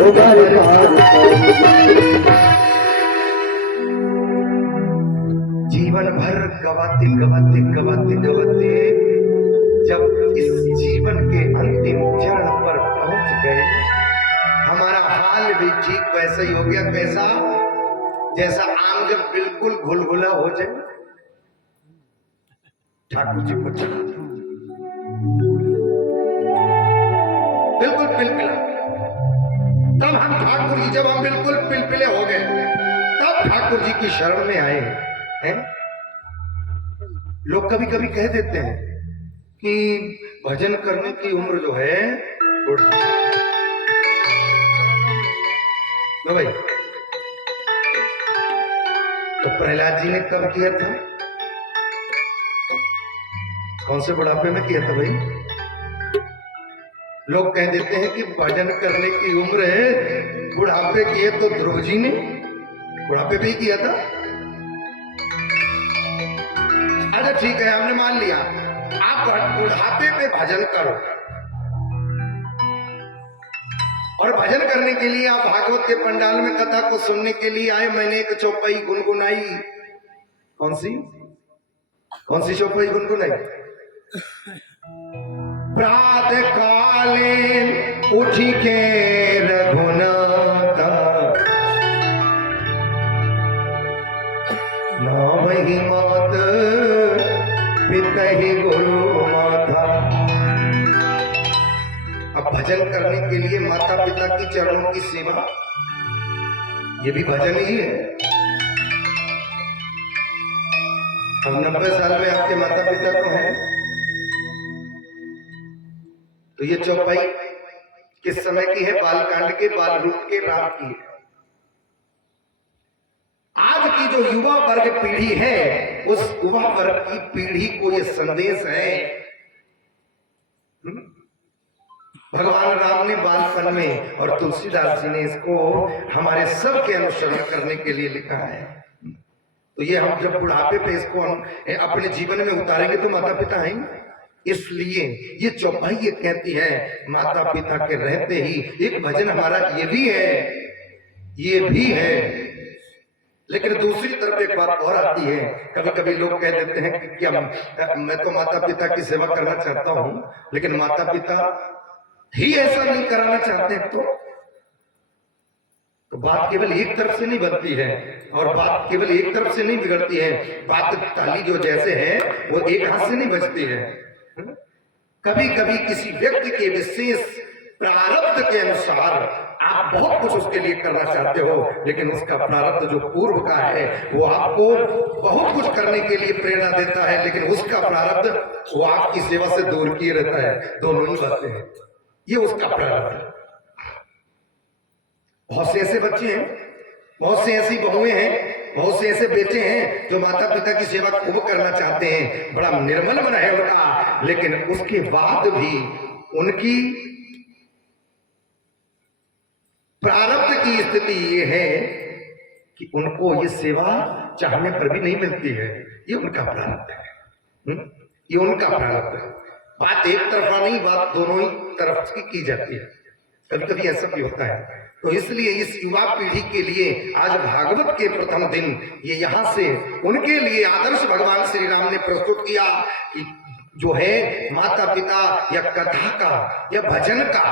उबर पार जीवन भर गवाते गवाते गवाते गवाते जब इस जीवन के अंतिम चरण पर पहुंच गए, हमारा हाल भी ठीक वैसा ही हो गया। कैसा? जैसा आम जब बिल्कुल घुलघुला हो जाए, ठाकुर जी को चढ़ा बिल्कुल पिलपिला। तब हम ठाकुर जी, जब हम बिल्कुल पिलपिले हो गए, तब ठाकुर जी की शरण में आए हैं। लोग कभी कभी कह देते हैं कि भजन करने की उम्र जो है तो भाई, तो प्रहलाद जी ने कब किया था? कौन से बुढ़ापे में किया था भाई? लोग कह देते हैं कि भजन करने की उम्र है, बुढ़ापे किए, तो ध्रुव जी ने बुढ़ापे पे ही किया था। अच्छा ठीक है, हमने मान लिया, आप बुढ़ापे पे भजन करो, और भजन करने के लिए आप भागवत के पंडाल में कथा को सुनने के लिए आए। मैंने एक चौपाई गुनगुनाई। कौन सी चौपाई गुनगुनाई? प्रातः काले उठी के रघुनाथा, नाम ही मात पिता ही गुरु माता। अब भजन करने के लिए माता पिता की चरणों की सेवा, ये भी भजन ही है। हम 90 साल में आपके माता पिता तो हैं, तो ये चौपाई किस समय की है? बालकांड के बाल रूप के राम की है। आज की जो युवा वर्ग पीढ़ी है, उस युवा वर्ग की पीढ़ी को ये संदेश है। भगवान राम ने बालपन में, और तुलसीदास जी ने इसको हमारे सब के अनुसरण करने के लिए लिखा है। तो ये हम जब बुढ़ापे पे इसको हम अपने जीवन में उतारेंगे तो माता पिता हैं। इसलिए ये चौपाई ये कहती है, माता पिता के रहते ही एक भजन हमारा ये भी है। लेकिन दूसरी तरफ एक बात और आती है, कभी कभी लोग कह देते हैं कि क्या मैं तो माता पिता की सेवा करना चाहता हूं, लेकिन माता पिता ही ऐसा नहीं कराना चाहते, तो बात केवल एक तरफ से नहीं बनती है, और बात केवल एक तरफ से नहीं बिगड़ती है। बात ताली जो जैसे है वो एक हाथ से नहीं बजती है। कभी कभी किसी व्यक्ति के विशेष प्रारब्ध के अनुसार आप बहुत कुछ उसके लिए करना चाहते हो, लेकिन उसका प्रारब्ध जो पूर्व का है वो आपको बहुत कुछ करने के लिए प्रेरणा देता है, लेकिन उसका प्रारब्ध वो आपकी सेवा से दूर किए रहता है। दोनों ही बातें हैं, ये उसका प्रारब्ध है। बहुत से ऐसे बच्चे हैं, बहुत से ऐसी बहुएं हैं, बहुत से ऐसे बेटे हैं जो माता पिता की सेवा खूब करना चाहते हैं, बड़ा निर्मल मन है उनका, लेकिन उसके बाद भी उनकी प्रारब्ध की स्थिति ये है कि उनको ये सेवा चाहने पर भी नहीं मिलती है। ये उनका प्रारब्ध है, ये उनका प्रारब्ध है। बात एक तरफा नहीं, बात दोनों ही तरफ की जाती है। कभी कभी ऐसा भी होता है। तो इसलिए इस युवा पीढ़ी के लिए आज भागवत के प्रथम दिन ये यहाँ से उनके लिए आदर्श भगवान श्री राम ने प्रस्तुत किया कि जो है माता पिता या कथा का या भजन का,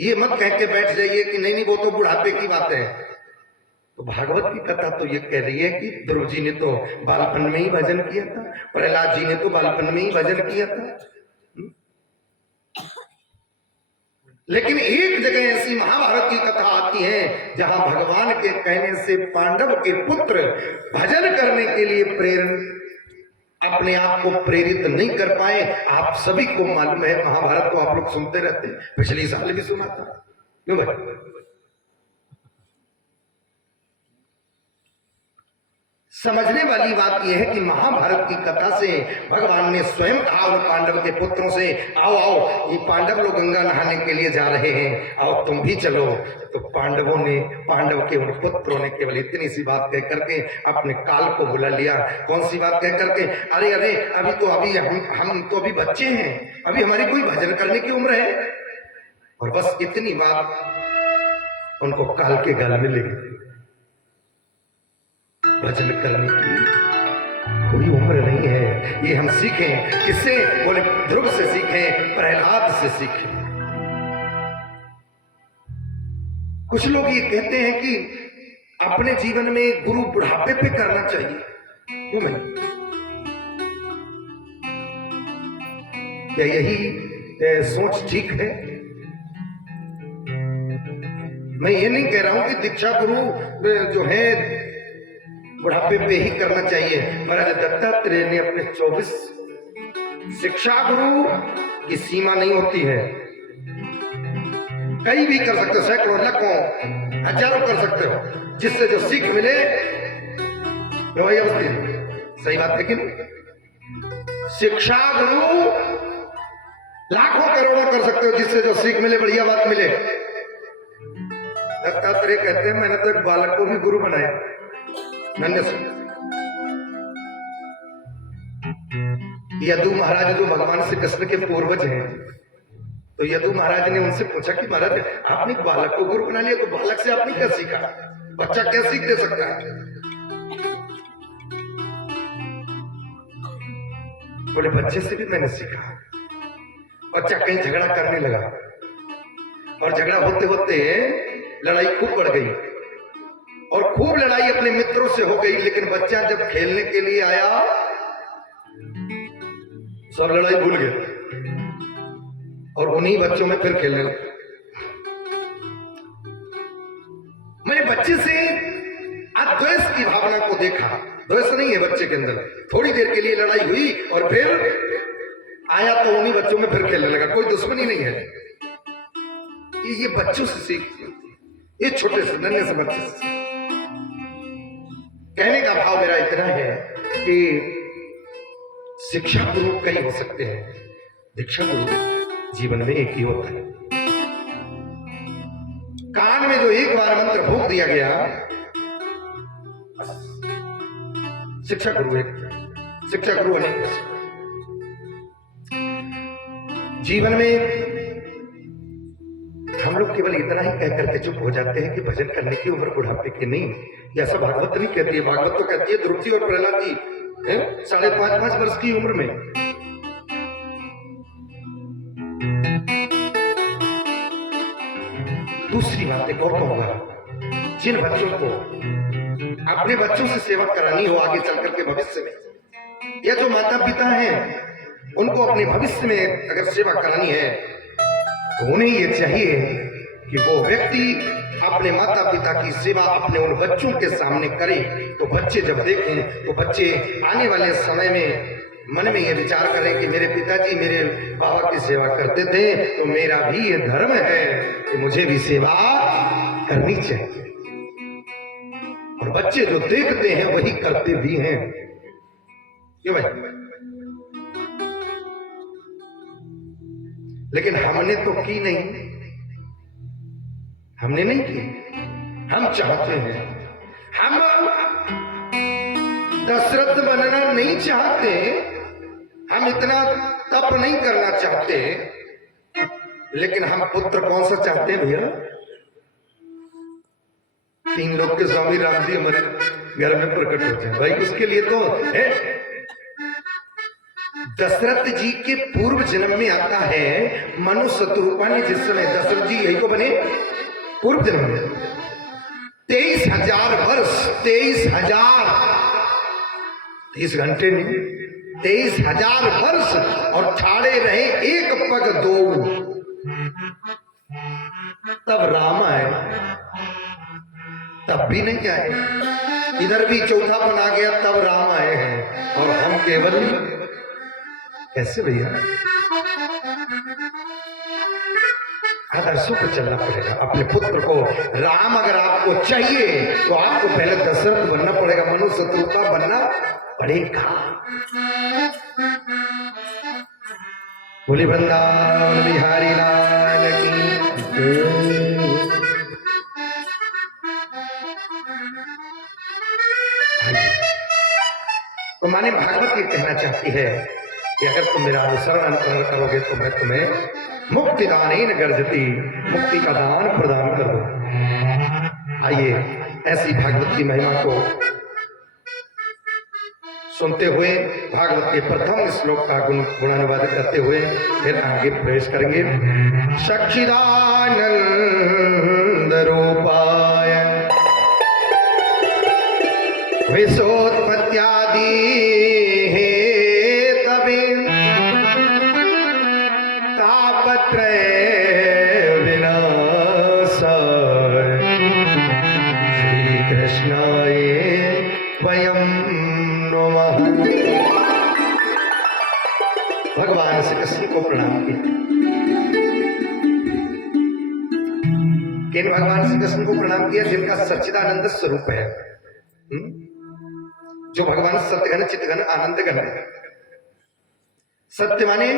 ये मत कह के बैठ जाइए कि नहीं वो तो बुढ़ापे की बात है। तो भागवत की कथा तो ये कह रही है कि ध्रुव जी ने तो बालपन में ही भजन किया था, प्रहलाद जी ने तो बालपन में ही भजन किया था। लेकिन एक जगह ऐसी महाभारत की कथा आती है जहां भगवान के कहने से पांडव के पुत्र भजन करने के लिए अपने आप को प्रेरित नहीं कर पाए। आप सभी को मालूम है, महाभारत को आप लोग सुनते रहते हैं, पिछले साल भी सुना था, क्यों भाई? समझने वाली बात यह है कि महाभारत की कथा से भगवान ने स्वयं कहा उन पांडव के पुत्रों से, आओ आओ, ये पांडव लोग गंगा नहाने के लिए जा रहे हैं, आओ तुम भी चलो। तो पांडव के उन पुत्रों ने केवल इतनी सी बात कह करके अपने काल को बुला लिया। कौन सी बात कह करके? अरे अरे अभी हम तो अभी बच्चे हैं, अभी हमारी कोई भजन करने की उम्र है, और बस इतनी बात उनको काल के गल में ले गई। भजन करने की कोई उम्र नहीं है। ये हम सीखें किससे? बोले ध्रुव से सीखें, प्रहलाद से सीखें। कुछ लोग ये कहते हैं कि अपने जीवन में गुरु बुढ़ापे पे करना चाहिए, क्यों नहीं? क्या यही सोच ठीक है? मैं ये नहीं कह रहा हूं कि दीक्षा गुरु जो है बुढ़ापे पे ही करना चाहिए। महाराज दत्तात्रेय ने अपने 24 शिक्षा गुरु की सीमा नहीं होती है, कई भी कर सकते हो, सैकड़ों लाखों हजारों कर सकते हो, जिससे जो सीख मिले तो वही अवस्थित। सही बात है कि नहीं? शिक्षा गुरु लाखों करोड़ों कर सकते हो, जिससे जो सीख मिले, बढ़िया बात मिले। दत्तात्रेय कहते हैं मैंने तो एक बालक को भी गुरु बनाया, नन्हे से। यदु महाराज जो भगवान श्री कृष्ण के पूर्वज हैं, तो यदु महाराज ने उनसे पूछा कि महाराज आपने बालक को गुरु बना लिया, तो बालक से आपने क्या सीखा? बच्चा क्या सीख दे सकता है? बोले बच्चे से भी मैंने सीखा। बच्चा कहीं झगड़ा करने लगा और झगड़ा होते होते लड़ाई खूब बढ़ गई और खूब लड़ाई अपने मित्रों से हो गई, लेकिन बच्चा जब खेलने के लिए आया सब लड़ाई भूल गए और उन्हीं बच्चों में फिर खेलने लगे। मैंने बच्चे से अद्वेष की भावना को देखा। द्वेष नहीं है बच्चे के अंदर, थोड़ी देर के लिए लड़ाई हुई और फिर आया तो उन्हीं बच्चों में फिर खेलने लगा। कोई दुश्मनी नहीं है, ये बच्चों से सीख, ये छोटे से नन्हे से बच्चे से। कहने का भाव मेरा इतना है कि शिक्षा गुरु कई हो सकते हैं, दीक्षा गुरु जीवन में एक ही होता है। कान में जो एक बार मंत्र फूंक दिया गया, शिक्षा गुरु एक, शिक्षा गुरु अनेक। जीवन में हम लोग केवल इतना ही कह करके चुप हो जाते हैं कि भजन करने की उम्र बुढ़ापे की नहीं। ये ऐसा भागवत नहीं कहती है। भागवत तो कहती है ध्रुव जी और प्रहलाद जी 5.5 वर्ष की उम्र में। दूसरी बात एक और कहूंगा, जिन बच्चों को अपने बच्चों से सेवा करानी हो आगे चल करके भविष्य में, या जो माता पिता हैं उनको अपने भविष्य में अगर सेवा करानी है, तो उन्हें ये चाहिए कि वो व्यक्ति अपने माता पिता की सेवा अपने उन बच्चों के सामने करे। तो बच्चे जब देखें तो बच्चे आने वाले समय में मन में ये विचार करें कि मेरे पिताजी मेरे बाबा की सेवा करते थे, तो मेरा भी ये धर्म है कि मुझे भी सेवा करनी चाहिए। और बच्चे जो देखते हैं वही करते भी हैं, क्यों भाई? लेकिन हमने तो की नहीं, हमने नहीं की। हम चाहते हैं, हम दशरथ बनना नहीं चाहते, हम इतना तप नहीं करना चाहते, लेकिन हम पुत्र कौन सा चाहते हैं भैया? 3 लोग के स्वामी राम जी हमारे घर में प्रकट होते हैं भाई। उसके लिए तो है दशरथ जी के पूर्व जन्म में आता है मनु शत्रुपा ने, जिस समय दशरथ जी यही को बने पूर्व जन्म में 23,000 वर्ष, 23 घंटे में 23,000 वर्ष और ठाड़े रहे एक पग 2, तब राम आए, तब भी नहीं आए। इधर भी चौथा बन आ गया तब राम आए हैं, और हम केवल कैसे भैया? आदर्शों पर चलना पड़ेगा। अपने पुत्र को राम अगर आपको चाहिए तो आपको पहले दशरथ बनना पड़ेगा, मनु शत्रुपा बनना पड़ेगा। बोले वृंदावन बिहारी लाल की। तो माने भागवत ये कहना चाहती है कि अगर तुम मेरा अनुसरण अनुकरण करोगे तो मैं तुम्हें मुक्तिदानेन गर्जति, मुक्ति का दान प्रदान कर दो। आइए ऐसी भागवत की महिमा को सुनते हुए भागवत के प्रथम श्लोक का गुणानुवाद करते हुए फिर आगे प्रवेश करेंगे। सच्चिदानंद रूपाय विश्वोत्पत्त्यादि हेतवे तापत्रय विनाशाय श्री कृष्णाय वयम् नमः। भगवान श्री कृष्ण को प्रणाम किया। किन भगवान श्री कृष्ण को प्रणाम किया? जिनका सच्चिदानंद स्वरूप है, जो भगवान सत्यघन चित्तघन आनंद घन है। सत्य माने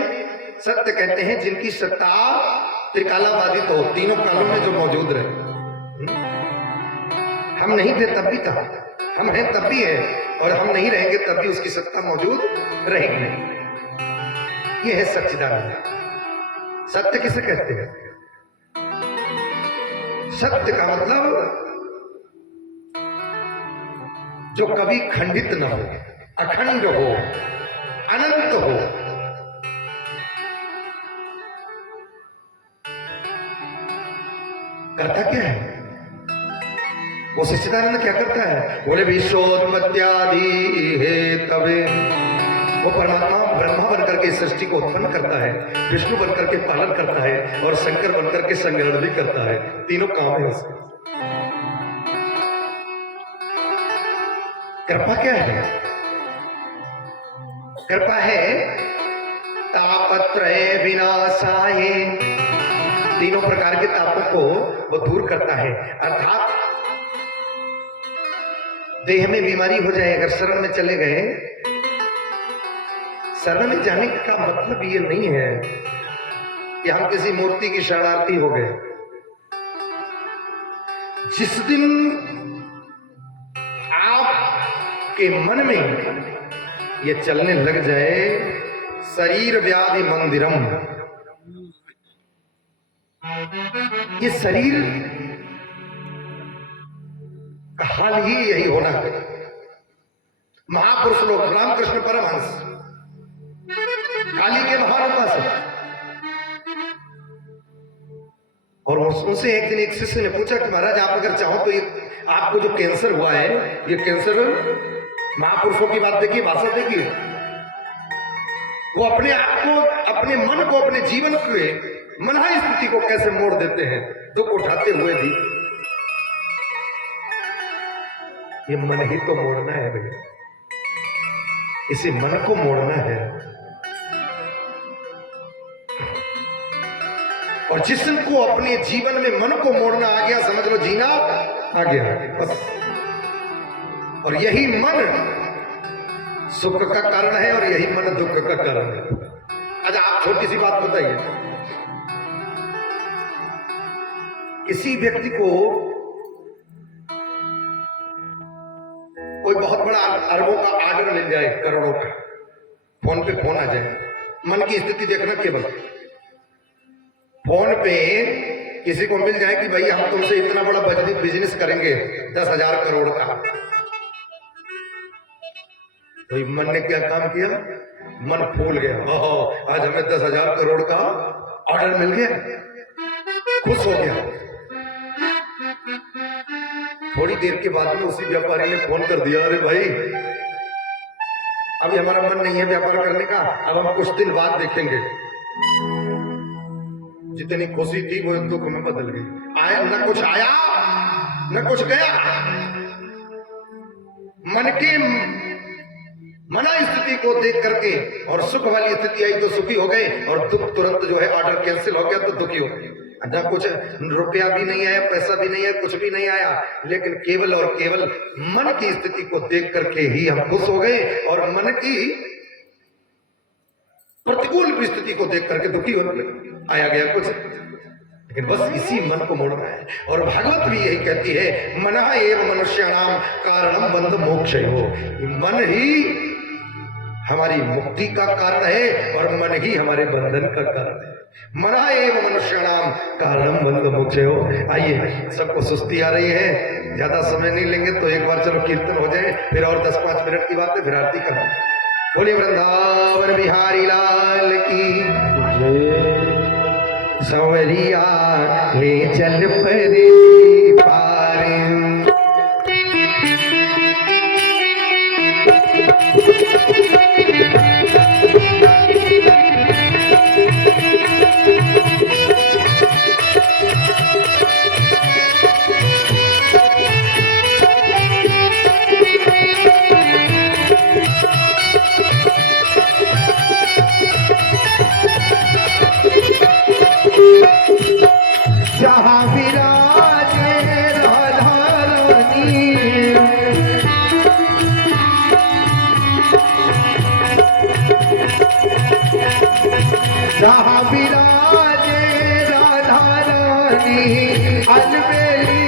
सत्य कहते हैं जिनकी सत्ता त्रिकालाबाधित हो, तीनों कालों में जो मौजूद रहे। हम नहीं थे तब भी था, हम हैं तब भी है, और हम नहीं रहेंगे तब भी उसकी सत्ता मौजूद रहेगी नहीं। यह है सच्चिदानंद। सत्य किसे कहते हैं? सत्य का मतलब जो कभी खंडित न हो, अखंड हो, अनंत हो। करता क्या है वो? सच्चिदानंद क्या करता है? बोले विश्वोत्पत्त्यादि हेतवे। वो परमात्मा ब्रह्मा बनकर के सृष्टि को उत्पन्न करता है, विष्णु बनकर के पालन करता है, और शंकर बनकर के संग्रहण भी करता है। तीनों काम है उसके। कृपा क्या है? कृपा है तापत्रय विनाशाय। तीनों प्रकार के तापों को वो दूर करता है। अर्थात देह में बीमारी हो जाए, अगर शरण में चले गए, शरण में जाने का मतलब ये नहीं है कि हम किसी मूर्ति की शरणार्थी हो गए। जिस दिन आपके मन में ये चलने लग जाए, शरीर व्याधि मंदिरम, ये शरीर का हाल ही यही होना है। महापुरुष लोग, रामकृष्ण परमहंस, काली के महान उपासक, और उनसे एक दिन एक शिष्य ने पूछा कि महाराज आप अगर चाहो तो ये आपको जो कैंसर हुआ है, ये कैंसर, महापुरुषों की बात देखिए, भाषा देखिए, वो अपने आप को, अपने मन को, अपने जीवन के मनाही स्थिति को कैसे मोड़ देते हैं, दुख उठाते हुए भी। ये मन ही तो मोड़ना है भैया, इसे मन को मोड़ना है। और जिसको अपने जीवन में मन को मोड़ना आ गया, समझ लो जीना आ गया बस। और यही मन सुख का कारण है और यही मन दुख का कारण है। अच्छा आप छोटी सी बात बताइए, किसी व्यक्ति को कोई बहुत बड़ा अरबों का आर्डर मिल जाए, करोड़ों का, फोन पे फोन आ जाए, मन की स्थिति देखना, केवल फोन पे किसी को मिल जाए कि भाई हम तुमसे इतना बड़ा बिजनेस करेंगे 10,000 करोड़ का, तो मन ने क्या काम किया? मन फूल गया, ओह आज हमें 10,000 करोड़ का ऑर्डर मिल गया, खुश हो गया। थोड़ी देर के बाद में उसी व्यापारी ने फोन कर दिया, अरे भाई अभी हमारा मन नहीं है व्यापार करने का, अब हम कुछ दिन बाद देखेंगे। जितनी खुशी थी वो दुख में बदल गई। आया न कुछ आया न कुछ गया। मन के मना स्थिति को देख करके और सुख वाली स्थिति आई तो सुखी हो गए, और दुख तुरंत जो है ऑर्डर कैंसिल हो गया तो दुखी हो गए। ना कुछ रुपया भी नहीं आया, पैसा भी नहीं आया, कुछ भी नहीं आया, लेकिन केवल और केवल मन की स्थिति को देख करके ही हम खुश हो गए, और मन की प्रतिकूल स्थिति को देख करके दुखी हो गए। आया गया कुछ, लेकिन बस इसी मन को मोड़ना है। और भागवत भी यही कहती है, मना एवं मनुष्याणाम कारणम बंध मोक्षयो। मन ही हमारी मुक्ति का कारण है और मन ही हमारे बंधन का कारण है। मना एवं मनुष्याणाम कारणम बंद मुख्य हो। आइए, सबको सुस्ती आ रही है, ज्यादा समय नहीं लेंगे तो एक बार चलो कीर्तन हो जाए, फिर और 10-5 मिनट की बात है, फिर आरती करना। बोलिए वृंदावन बिहारी लाल की सवरिया ले चल परे पार। जहाँ विराजे राधा रानी, जहाँ विराजे राधा रानी, अलबेली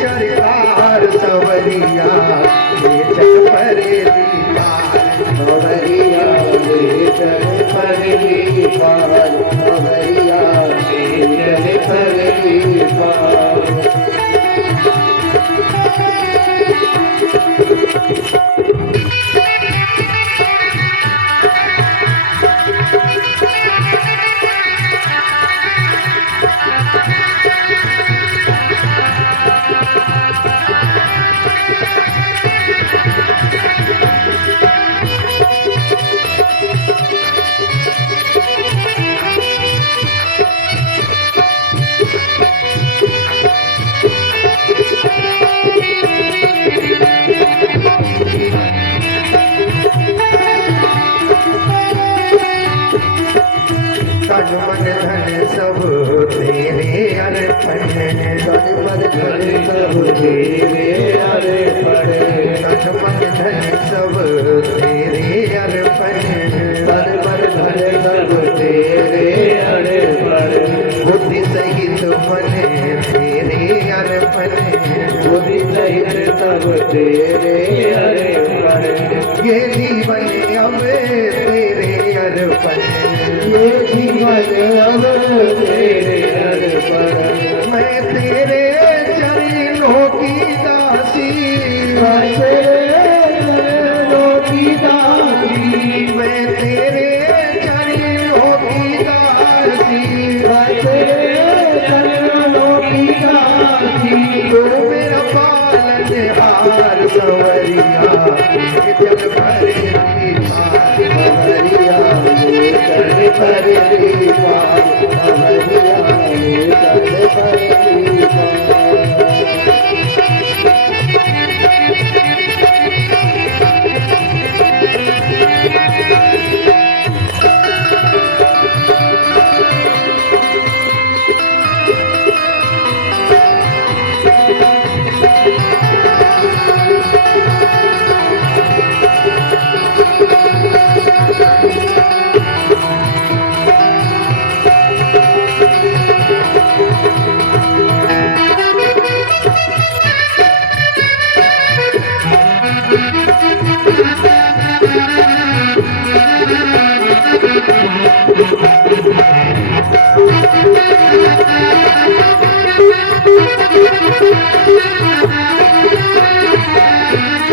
सरकार सवरिया ले चल परेली पार। सवरिया ले चल परेली पार, सवरिया ले चल परेली पार। तन मन धन सब तेरे अर्पण, तन मन धन सब तेरे अर्पण, तन मन धन सब तेरे अर्पण, तन मन धन सब तेरे अर्पण, बुद्धि सहित मन तेरे अर्पण, बुद्धि सहित सब तेरे अर्पण, ये जीवन अब तेरे अर्पण, ये जीवन अब तेरे अर्पण। मैं तेरे चरणों की दासी, मैं तेरे चरणों की दासी, मैं तेरे चरणों की दासी, मैं तेरे चरणों की दासी। तू मेरा पालनहार सवरिया जल भरे सवरिया चल परेली पार, सवरिया चल परेली पार।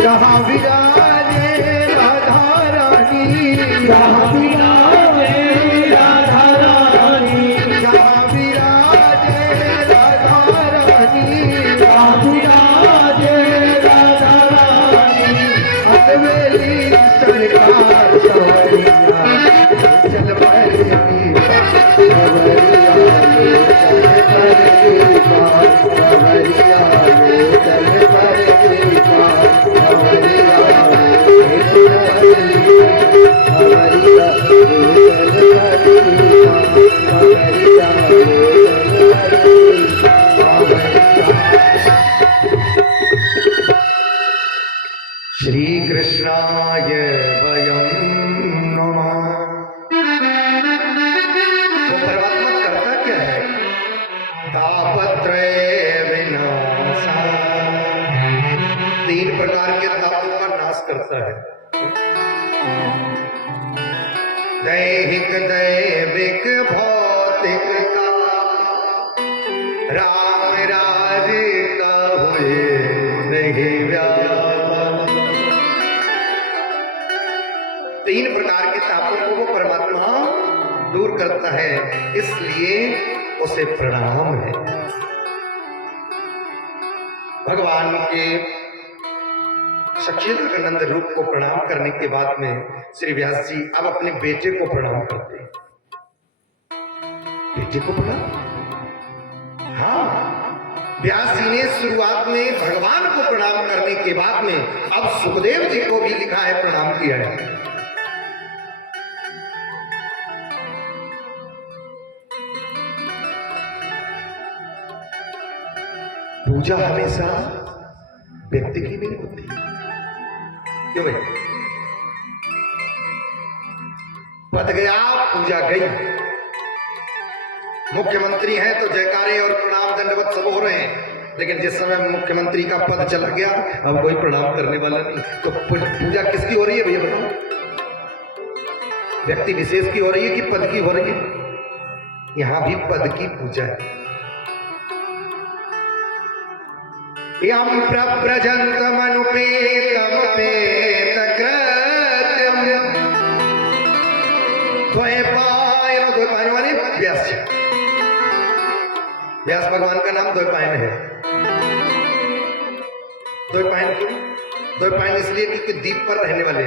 जहाँ विराजे राधा रानी, जहाँ विराजे राधा रानी, जहाँ विराजे राधा रानी, जहाँ विराजे राधा रानी, अलबेली सरकार सवरिया चल परेली पार, सवरिया चल परेली पार, सवरिया चल परेली पार। श्री कृष्णाय वयं नमः। तो परमात्मा करता क्या है? तापत्रय विनाशा, 3 प्रकार के तापों का नाश करता है। दैहिक दैविक भौतिक तिकता राम राज का हुए नहीं व्याप। तीन प्रकार के तापों को वो परमात्मा दूर करता है, इसलिए उसे प्रणाम है। भगवान के सच्चिदानंद रूप को प्रणाम करने के बाद में श्री व्यास जी अब अपने बेटे को प्रणाम करते हैं। बेटे को प्रणाम? हाँ, व्यास जी ने शुरुआत में भगवान को प्रणाम करने के बाद में अब सुखदेव जी को भी लिखा है, प्रणाम किया है। पूजा हमेशा व्यक्ति की नहीं होती, क्यों भाई? पद गया पूजा गई। मुख्यमंत्री हैं तो जयकारे और प्रणाम दंडवत सब हो रहे हैं, लेकिन जिस समय मुख्यमंत्री का पद चला गया अब कोई प्रणाम करने वाला नहीं। तो पूजा किसकी हो रही है भैया बताओ? व्यक्ति विशेष की हो रही है कि पद की हो रही है? यहां भी पद की पूजा है। यम प्रव्रजन्तमनुपेतम पेतकृत्यम द्वैपायन। द्वैपायन माने व्यास। व्यास भगवान का नाम द्वैपायन है। द्वैपायन क्यों? द्वैपायन इसलिए क्योंकि द्वीप पर रहने वाले,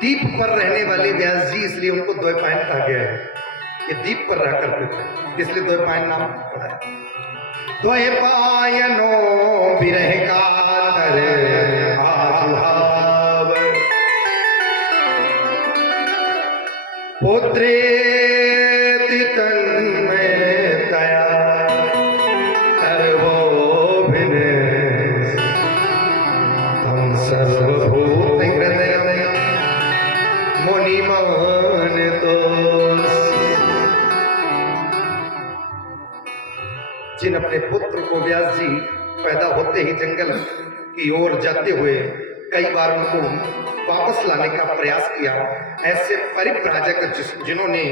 द्वीप पर रहने वाले व्यास जी, इसलिए उनको द्वैपायन कहा गया है। ये द्वीप पर रह करते थे, इसलिए द्वैपायन नाम पड़ा है। द्वैपायनो विरह कातर आजुहाव पुत्रेति तन्मयतया सर्वोभिनेश तम सर्वभूत हृदय मुनिमानतोष। जिन अपने पुत्र को व्यास जी पैदा होते ही जंगल की ओर जाते हुए कई बार उनको वापस लाने का प्रयास किया, ऐसे परिव्राजक जिन्होंने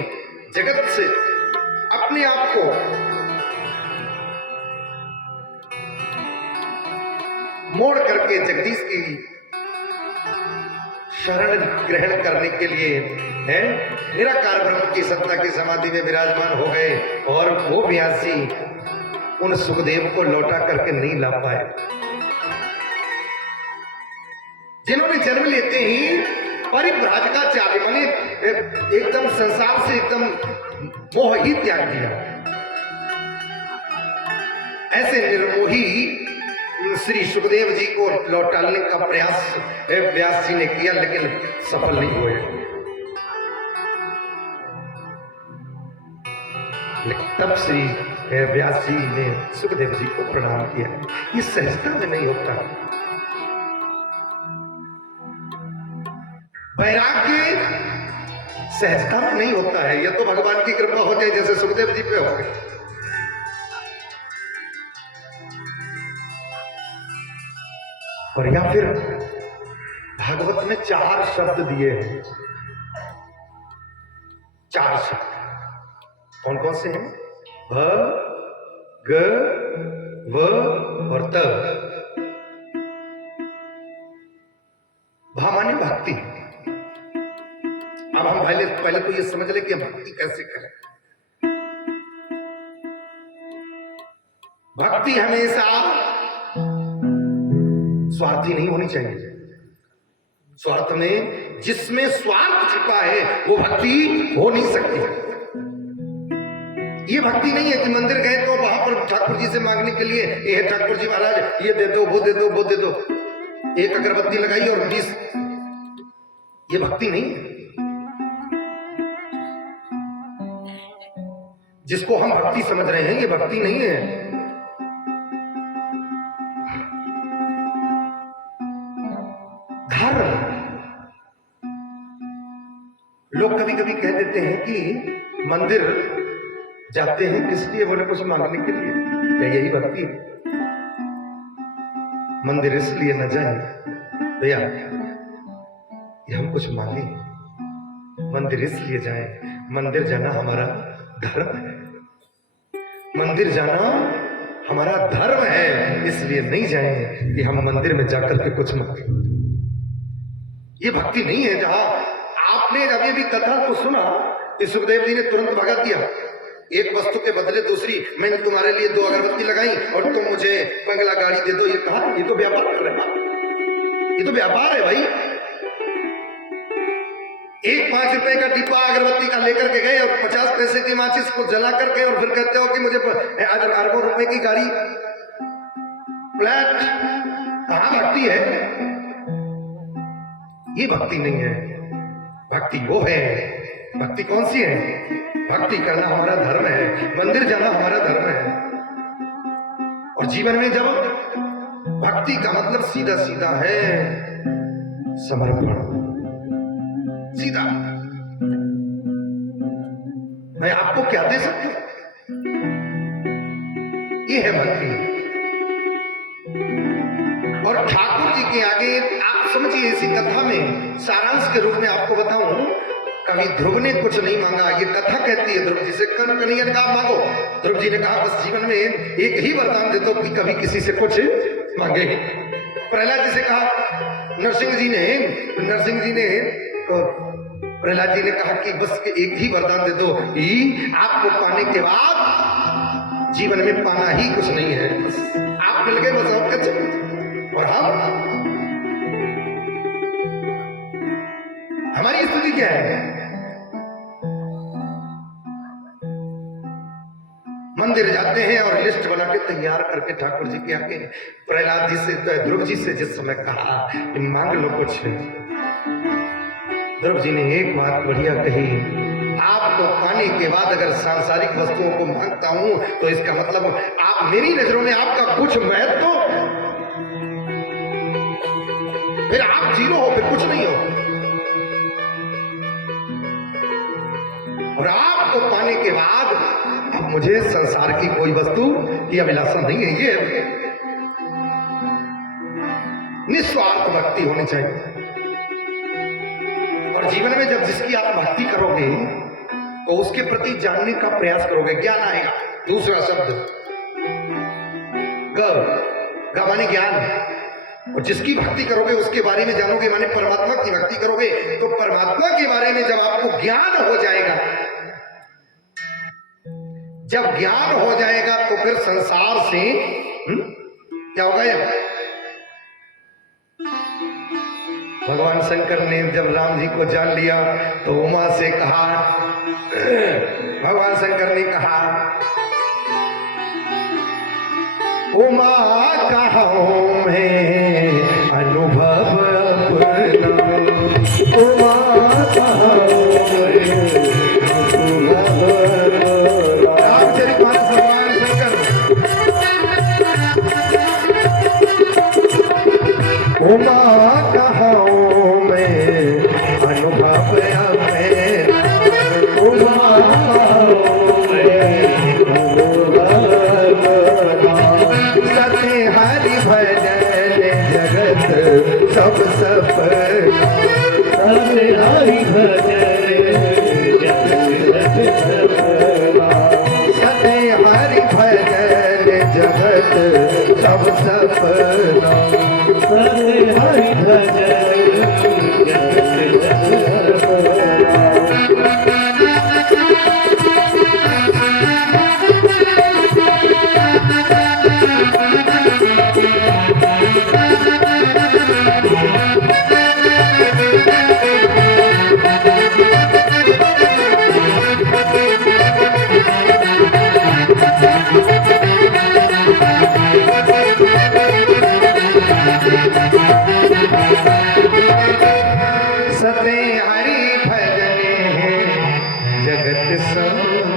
जगत से अपने आप को मोड़ करके जगदीश की शरण ग्रहण करने के लिए है निराकार ब्रह्म की सत्ता की समाधि में विराजमान हो गए, और वो व्यास जी उन सुखदेव को लौटा करके नहीं ला पाए, जिन्होंने जन्म लेते ही परिव्राजकाचार्य माने एकदम संसार से एकदम मोह ही त्याग दिया। ऐसे निर्मोही श्री सुखदेव जी को लौटाने का प्रयास व्यास जी ने किया, लेकिन सफल नहीं हुए। तब श्री व्यास जी ने सुखदेव जी को प्रणाम किया। ये सहजता में नहीं होता। वैराग्य सहजता में नहीं होता है। यह तो भगवान की कृपा हो जाए जैसे सुखदेव जी पे हो गए। और या फिर भागवत में 4 शब्द दिए हैं। 4 शब्द कौन कौन से हैं? भ, ग, व और त। भा माने भक्ति। अब हम पहले तो ये समझ ले कि हम भक्ति कैसे करें। भक्ति हमेशा स्वार्थी नहीं होनी चाहिए। स्वार्थ में, जिसमें स्वार्थ छिपा है वो भक्ति हो नहीं सकती। ये भक्ति नहीं है कि मंदिर गए तो वहां पर ठाकुर जी से मांगने के लिए, ये ठाकुर जी महाराज ये दे दो, वो दे दो, वो दे दो, एक अगरबत्ती लगाई और 20। ये भक्ति नहीं है। जिसको हम भक्ति समझ रहे हैं ये भक्ति नहीं है। धर्म। लोग कभी कभी कह देते हैं कि मंदिर जाते हैं किस लिए? बोले कुछ मांगने के लिए। क्या यही भक्ति है? मंदिर इसलिए न जाए भैया कि हम कुछ मांगे, मंदिर इसलिए जाए, मंदिर जाना हमारा धर्म है। मंदिर जाना हमारा धर्म है, इसलिए नहीं जाएंगे कि हम मंदिर में जाकर के कुछ मत। ये भक्ति नहीं है। जहां आपने अभी अभी कथा को सुना कि सुखदेव जी ने तुरंत भगा दिया, एक वस्तु के बदले दूसरी, मैंने तुम्हारे लिए 2 अगरबत्ती लगाई और तुम मुझे बंगला गाड़ी दे दो। ये कहा, ये तो व्यापार कर रहे हैं, ये तो व्यापार है भाई। एक 5 रुपए का डिब्बा अगरबत्ती का लेकर के गए और 50 पैसे की माचिस को जला करके और फिर कहते हो कि मुझे आज अरबों रुपए की गाड़ी, फ्लैट। कहां भक्ति है? ये भक्ति नहीं है। भक्ति वो है, भक्ति कौन सी है? भक्ति करना हमारा धर्म है, मंदिर जाना हमारा धर्म है। और जीवन में जब भक्ति का मतलब सीधा सीधा है समर्पण, सीधा। मैं आपको क्या दे सकता हूं? ये है भक्ति। और ठाकुर जी के आगे आप समझिए, इसी कथा में सारांश के रूप में आपको बताऊं, कभी ध्रुव ने कुछ नहीं मांगा। ये कथा कहती है ध्रुव जी से, कन्हैया ने कहा मांगो। ध्रुव जी ने कहा बस जीवन में एक ही वरदान दे दो कि कभी किसी से कुछ मांगे। प्रहलाद जी से कहा, नरसिंह जी ने प्रहलाद जी ने कहा कि बस एक ही वरदान दे दो कि आपको पाने के बाद जीवन में पाना ही कुछ नहीं है, बस आप मिल गए, बस और कुछ। और हमारी स्थिति क्या है? मंदिर जाते हैं और लिस्ट बना के तैयार करके ठाकुर जी के आगे प्रहलाद जी से, ध्रुव जी से जिस समय कहा कि मांग लो कुछ, ध्रुव जी ने एक बात बढ़िया कही, आपको पाने के बाद अगर सांसारिक वस्तुओं को मांगता हूं तो इसका मतलब आप, मेरी नजरों में आपका कुछ महत्व, फिर आप जीरो हो, फिर कुछ नहीं हो। और आपको पाने के बाद अब मुझे संसार की कोई वस्तु की अभिलाषा नहीं है। ये निस्वार्थ भक्ति होनी चाहिए। और जीवन में जब जिसकी आप भक्ति करोगे तो उसके प्रति जानने का प्रयास करोगे, ज्ञान आएगा। दूसरा शब्द ग माने ज्ञान। और जिसकी भक्ति करोगे उसके बारे में जानोगे, माने परमात्मा की भक्ति करोगे। तो परमात्मा के बारे में जब आपको ज्ञान हो जाएगा, जब ज्ञान हो जाएगा तो फिर संसार से क्या होगा? भगवान शंकर ने जब राम जी को जान लिया तो उमा से कहा, भगवान शंकर ने कहा, उमा कहाऊं मैं अनुभव अपना, उमा कहाऊं रामचरितमानस भगवान शंकर, उमा कहाऊं मैं अनुभव अपना, उमा कहाऊं मैं सत्य हरि भजन जगत सब सफल, सत्य हरि भजन जगत सफल, सत्य हरि भजन जगत सब सफल, सत्य हरि भजन जगत सफल।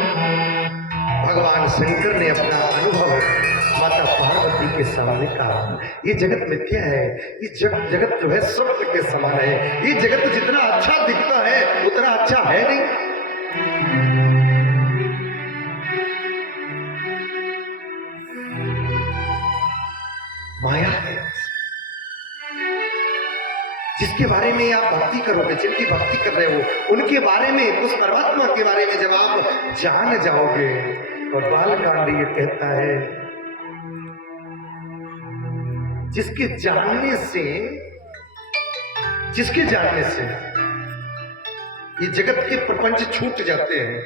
भगवान शंकर ने अपना अनुभव माता पार्वती के सामने कहा, ये जगत मिथ्या है, ये जगत जो है स्वर्ग के समान है, ये जगत जितना अच्छा दिखता है उतना अच्छा है नहीं। माया है। जिस जिसके बारे में आप भक्ति करोगे, जिनकी भक्ति कर रहे हो, उनके बारे में, उस परमात्मा के बारे में जब आप जान जाओगे। और बालकांड ये कहता है, जिसके जानने से ये जगत के प्रपंच छूट जाते हैं।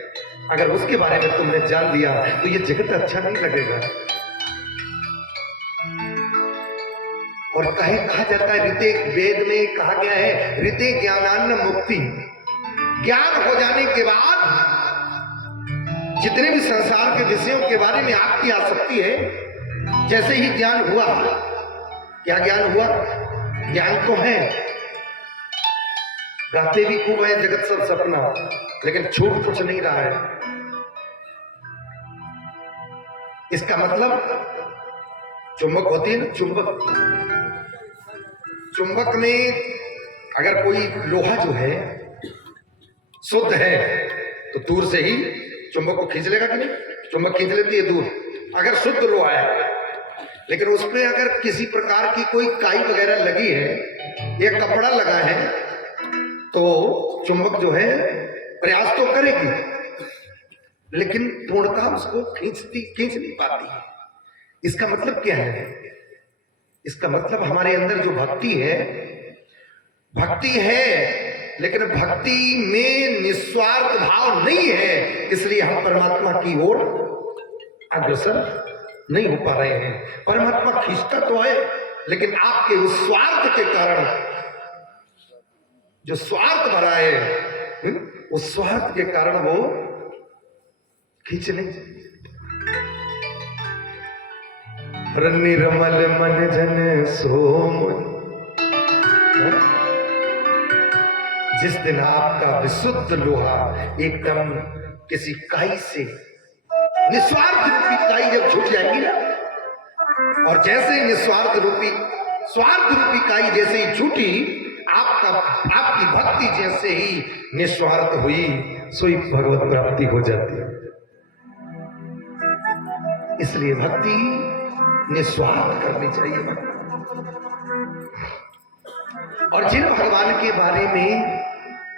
अगर उसके बारे में तुमने जान लिया तो ये जगत अच्छा नहीं लगेगा। और कहा जाता है, ऋते वेद में कहा गया है, ऋते ज्ञानान्न मुक्ति। ज्ञान हो जाने के बाद जितने भी संसार के विषयों के बारे में आपकी आसक्ति है, जैसे ही ज्ञान हुआ, क्या ज्ञान हुआ? ज्ञान तो है, गाते भी खूब है जगत सब सपना, लेकिन छूट कुछ नहीं रहा है। इसका मतलब चुंबक होती है ना, चुंबक में अगर कोई लोहा जो है शुद्ध है तो दूर से ही चुंबक को खींच लेगा कि नहीं? चुंबक खींच लेती है दूर, अगर शुद्ध लोहा है। लेकिन उस पर अगर किसी प्रकार की कोई काई वगैरह लगी है या कपड़ा लगा है तो चुंबक जो है प्रयास तो करेगी, लेकिन पूर्णतः उसको खींच नहीं पाती है। इसका मतलब क्या है? इसका मतलब हमारे अंदर जो भक्ति है, लेकिन भक्ति में निस्वार्थ भाव नहीं है, इसलिए हम परमात्मा की ओर अग्रसर नहीं हो पा रहे हैं। परमात्मा खींचता तो है, लेकिन आपके उस स्वार्थ के कारण, जो स्वार्थ भरा है, उस स्वार्थ के कारण वो खींच नहीं। निर्मल मन जन सोम, जिस दिन आपका विशुद्ध लोहा एकदम किसी काई से, निस्वार्थ रूपी काई जब छूट जाएगी ना, और जैसे ही निस्वार्थ रूपी, स्वार्थ रूपी काई जैसे ही छूटी, आपकी भक्ति जैसे ही निस्वार्थ हुई, सोई भगवत प्राप्ति हो जाती है। इसलिए भक्ति निस्वार्थ करनी चाहिए। और जिन भगवान के बारे में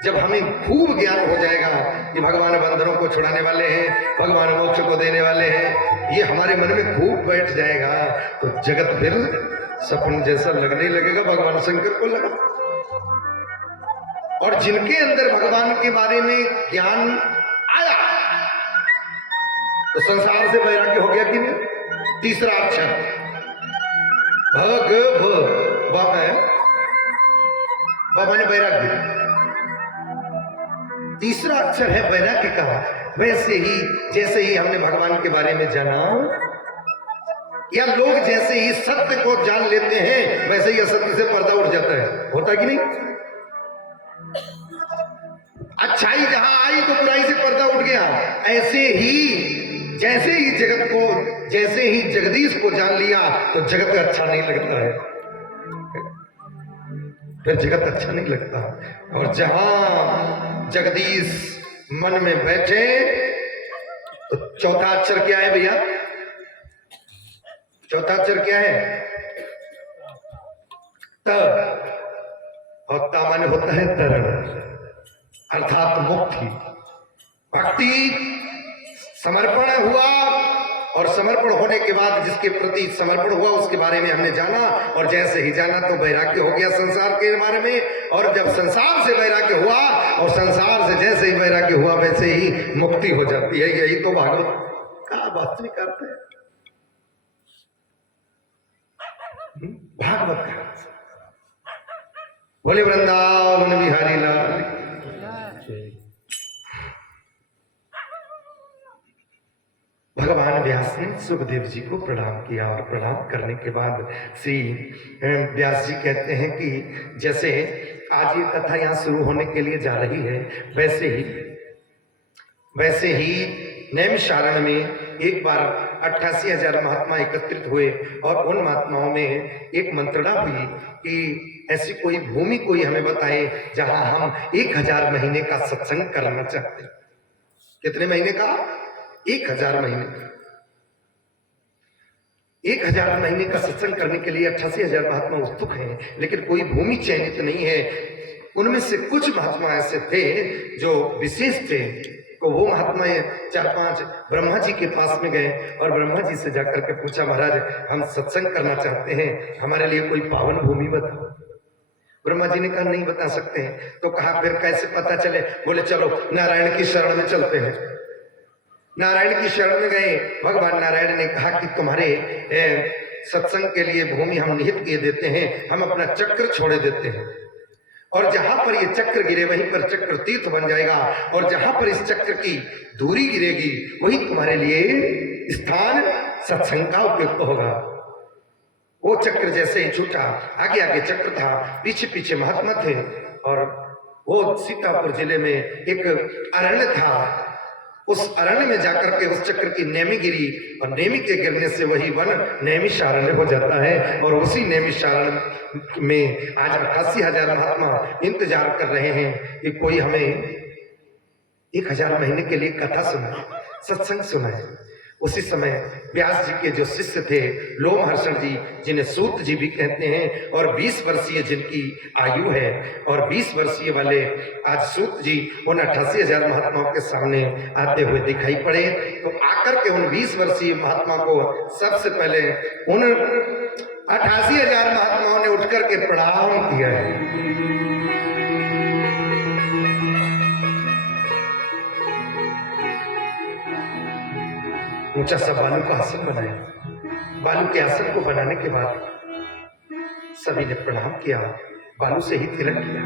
जब हमें खूब ज्ञान हो जाएगा कि भगवान बंदरों को छुड़ाने वाले हैं, भगवान मोक्ष को देने वाले हैं, ये हमारे मन में खूब बैठ जाएगा, तो जगत फिर सपन जैसा लगने लगेगा, भगवान शंकर को लगा। और जिनके अंदर भगवान के बारे में ज्ञान आया तो संसार से वैराग्य हो गया कि नहीं? तीसरा अक्षर माने वैराग्य, तीसरा अक्षर है वैराग्य का। वैसे ही जैसे ही हमने भगवान के बारे में जाना, या लोग जैसे ही सत्य को जान लेते हैं, वैसे ही असत्य से पर्दा उठ जाता है। होता कि नहीं? अच्छाई जहां आई तो बुराई से पर्दा उठ गया। ऐसे ही जैसे ही जगत को, जैसे ही जगदीश को जान लिया तो जगत अच्छा नहीं लगता है, फिर जगत अच्छा नहीं लगता। और जहां जगदीश मन में बैठे तो चौथा अक्षर क्या है भैया? चौथा अक्षर क्या है? त। और ता माने होता है तरण, अर्थात मुक्ति। भक्ति समर्पण हुआ, और समर्पण होने के बाद जिसके प्रति समर्पण हुआ उसके बारे में हमने जाना, और जैसे ही जाना तो वैराग्य हो गया संसार के बारे में। और जब संसार से वैराग्य हुआ, और संसार से जैसे ही वैराग्य हुआ वैसे ही मुक्ति हो जाती है। यही तो भागवत का वास्तविक अर्थ है, भागवत का। बोले वृंदावन बिहारी लाल। भगवान व्यास ने सुखदेव जी को प्रणाम किया, और प्रणाम करने के बाद श्री व्यास जी कहते हैं कि जैसे आज ये कथा यहाँ शुरू होने के लिए जा रही है, वैसे ही नैमिषारण्य में एक बार 88,000 महात्मा एकत्रित हुए, और उन महात्माओं में एक मंत्रणा हुई कि ऐसी कोई भूमि कोई हमें बताए जहां हम 1000 महीने का सत्संग करना चाहते हैं। कितने महीने का? 1000 महीने का। 1000 महीने का सत्संग करने के लिए 88,000 महात्मा उत्सुक हैं, लेकिन कोई भूमि चयनित नहीं है। उनमें से कुछ महात्मा ऐसे थे जो विशेष थे, तो वो महात्मा 4-5 ब्रह्मा जी के पास में गए और ब्रह्मा जी से जाकर के पूछा, महाराज हम सत्संग करना चाहते हैं, हमारे लिए कोई पावन भूमि बताओ। ब्रह्मा जी ने कहा नहीं बता सकते हैं। तो कहा फिर कैसे पता चले? बोले चलो नारायण की शरण में चलते हैं। नारायण की शरण में गए। भगवान नारायण ने कहा कि तुम्हारे सत्संग के लिए भूमि हम निहित किए देते हैं, हम अपना चक्र छोड़े देते हैं, और जहां पर ये चक्र गिरे वहीं पर चक्र तीर्थ बन जाएगा, और जहां पर इस चक्र की दूरी गिरेगी वही तुम्हारे लिए स्थान सत्संग का उपयुक्त होगा। वो चक्र जैसे ही छूटा, आगे आगे चक्र था, पीछे पीछे महात्मा थे, और वो सीतापुर जिले में एक अरण्य था। उस अरण्य में जाकर के उस चक्र की नेमी गिरी, और नेमी के गिरने से वही वन नैमिषारण्य हो जाता है। और उसी नैमिषारण्य में आज 88,000 महात्मा इंतजार कर रहे हैं कि कोई हमें 1000 महीने के लिए कथा सुनाए, सत्संग सुनाए। उसी समय व्यास जी के जो शिष्य थे लोमहर्षण जी, जिन्हें सूत जी भी कहते हैं, और 20 वर्षीय जिनकी आयु है, और 20 वर्षीय वाले आज सूत जी उन 88,000 महात्माओं के सामने आते हुए दिखाई पड़े। तो आकर के उन 20 वर्षीय महात्मा को सबसे पहले उन 88,000 महात्माओं ने उठकर के प्रणाम किया है। ऊंचा सा बालू का आसन बनाया। बालू के आसन को बनाने के बाद सभी ने प्रणाम किया, बालू से ही तिलक किया।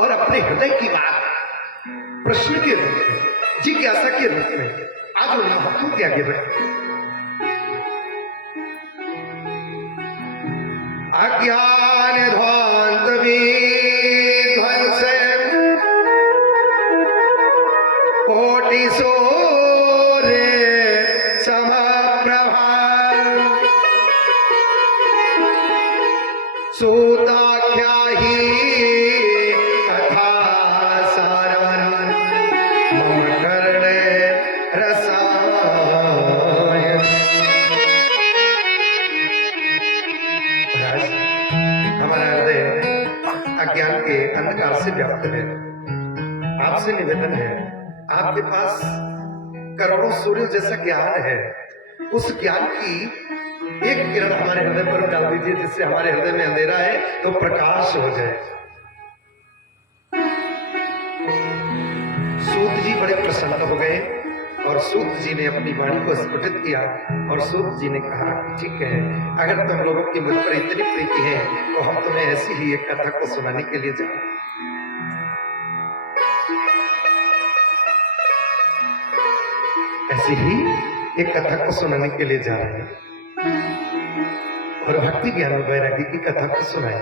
और अपने हृदय की बात प्रश्न के रूप में, जिज्ञासा के रूप में आज उन महात्मा के आगे रखे। अज्ञान ध्वांत कोटि सूर्य समप्रभा सूताख्या ही कथा सारम मम कर्णे रसायन। हमारा हृदय अज्ञान के अंधकार से व्याप्त है। आपसे निवेदन है, आपके पास करोड़ों सूर्य जैसा ज्ञान है, उस ज्ञान की एक किरण हमारे हृदय पर डाल दीजिए, जिससे हमारे हृदय में अंधेरा है तो प्रकाश हो जाए। सूत जी बड़े प्रसन्न हो गए, और सूत जी ने अपनी वाणी को स्फुटित किया, और सूत जी ने कहा ठीक है, अगर तुम लोगों की मुझ पर इतनी प्रीति है तो हम तुम्हें ऐसी ही एक कथा को सुनाने के लिए जाए। ऐसी ही एक कथा को सुनाने के लिए जा रहे हैं, और भक्ति ज्ञान वैरागी की कथा को सुनाए।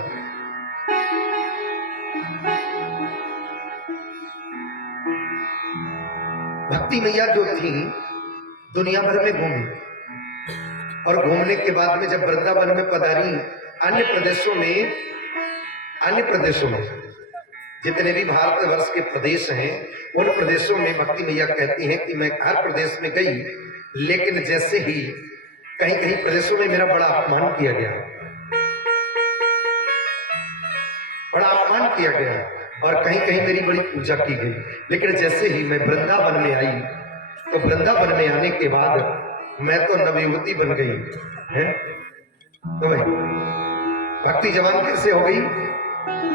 भक्ति मैया जो थी दुनिया भर में घूमी, और घूमने के बाद में जब वृंदावन में पधारी, अन्य प्रदेशों में जितने भी भारतवर्ष के प्रदेश हैं, उन प्रदेशों में भक्ति मैया कहती हैं कि मैं हर प्रदेश में गई, लेकिन जैसे ही कहीं कहीं प्रदेशों में मेरा बड़ा अपमान किया गया, और कहीं कहीं मेरी बड़ी पूजा की गई। लेकिन जैसे ही मैं वृंदावन में आई, तो वृंदावन में आने के बाद मैं तो नवयुवती बन गई है। तो भाई भक्ति जवान कैसे हो गई?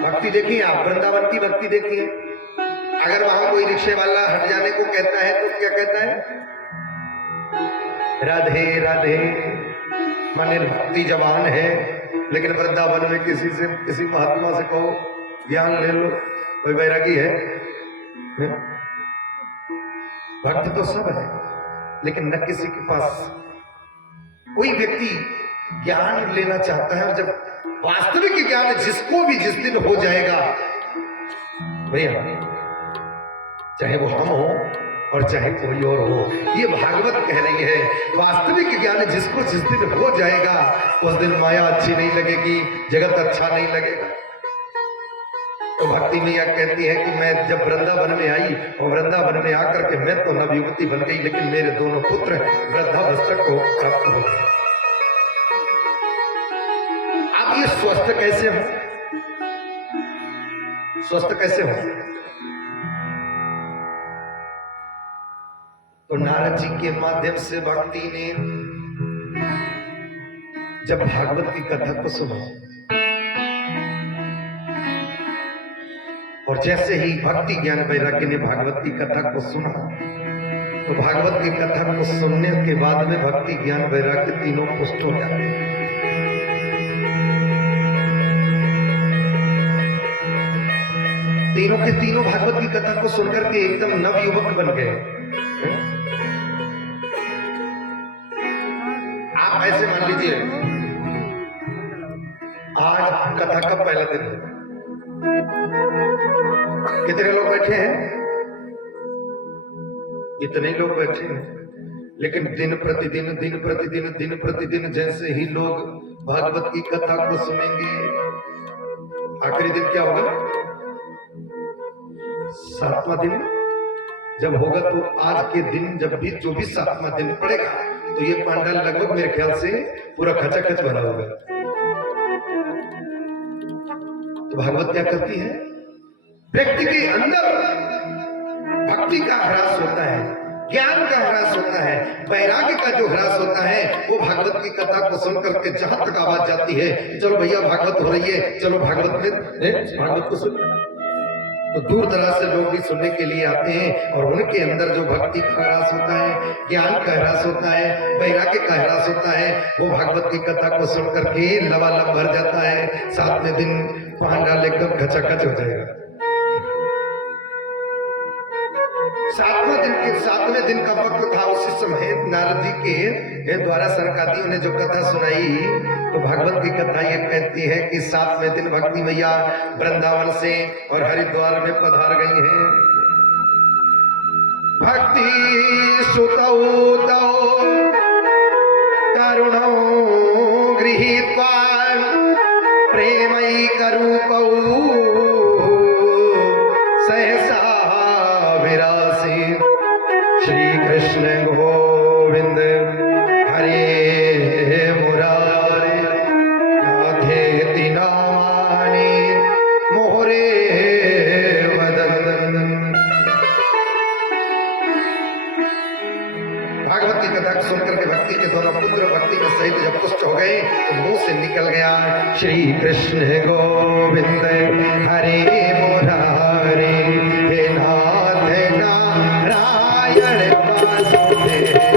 भक्ति देखिए आप, वृंदावन की भक्ति देखिए। अगर वहां कोई रिक्शे वाला हट जाने को कहता है तो क्या कहता है? राधे राधे, माने भक्ति जवान है। लेकिन वृंदावन में किसी महात्मा से कहो ज्ञान ले लो, कोई वैरागी है? भक्त तो सब है, लेकिन न किसी के पास कोई व्यक्ति ज्ञान लेना चाहता है। और जब वास्तविक ज्ञान जिसको भी जिस दिन हो जाएगा, भैया चाहे वो हम हो और चाहे कोई और हो, ये भागवत कह रही है, वास्तविक ज्ञान जिसको जिस दिन हो जाएगा, उस दिन माया अच्छी नहीं लगेगी, जगत अच्छा नहीं लगेगा। तो भक्ति मैया कहती है कि मैं जब वृंदावन में आई और वृंदावन में आकर के मैं तो नवयुवती बन गई, लेकिन मेरे दोनों पुत्र वृद्धावस्था को प्राप्त हो गए। अब ये स्वस्थ कैसे हो, स्वस्थ कैसे हो? तो नारद जी के माध्यम से भक्ति ने जब भागवत की कथा को सुना और जैसे ही भक्ति ज्ञान वैराग्य ने भागवत की कथा को सुना, तो भागवत की कथा को सुनने के बाद में भक्ति ज्ञान वैराग्य तीनों पुष्ट हो जाते हैं। तीनों के तीनों भागवत की कथा को सुनकर के एकदम नवयुवक बन गए। आप ऐसे मान लीजिए, आज कथा का पहला दिन है, कितने लोग बैठे हैं? इतने लोग बैठे हैं, लेकिन दिन प्रतिदिन जैसे ही लोग भागवत की कथा को सुनेंगे, आखिरी दिन क्या होगा? 7वां दिन जब होगा, तो आज के दिन जब भी जो भी 7वां दिन पड़ेगा, तो ये पंडाल लगभग मेरे ख्याल से पूरा खचाखच भरा होगा। तो भागवत क्या करती है? व्यक्ति के अंदर भक्ति का ह्रास होता है, ज्ञान का ह्रास होता है, वैराग्य का जो ह्रास होता है, वो भागवत की कथा को सुन करके जहां तक आवाज जाती है, चलो भैया भागवत हो रही है, चलो भागवत में भागवत को सुन, तो दूर दराज से लोग भी सुनने के लिए आते हैं। और उनके अंदर जो भक्ति का ह्रास होता है, ज्ञान का ह्रास होता है, वैराग्य का ह्रास होता है, वो भागवत की कथा को सुन करके लबालब भर जाता है। 7वें दिन पंडाल एकदम खचाखच हो जाएगा। 7वें दिन का वक्त था। उसी समय नारद जी के द्वारा सनकादियों ने जो कथा सुनाई, तो भागवत की कथा ये कहती है कि 7वें दिन भक्ति मैया वृंदावन से और हरिद्वार में पधार गई हैं। भक्ति सुतौ तौ करुणौ गृहीत्वा प्रेमैकरूपौ सहसा विरासी श्री कृष्ण गोविंद हरे मुरारे नाथेति नामानि मोहरे वदन। भागवत की कथा सुनकर के भक्ति के दोनों पुत्र भक्ति के सहित जब पुष्ट हो गए, तो मुंह से निकल गया श्री कृष्ण गोविंद हरे मुरारे हे नाथ नारायण वासुदेव।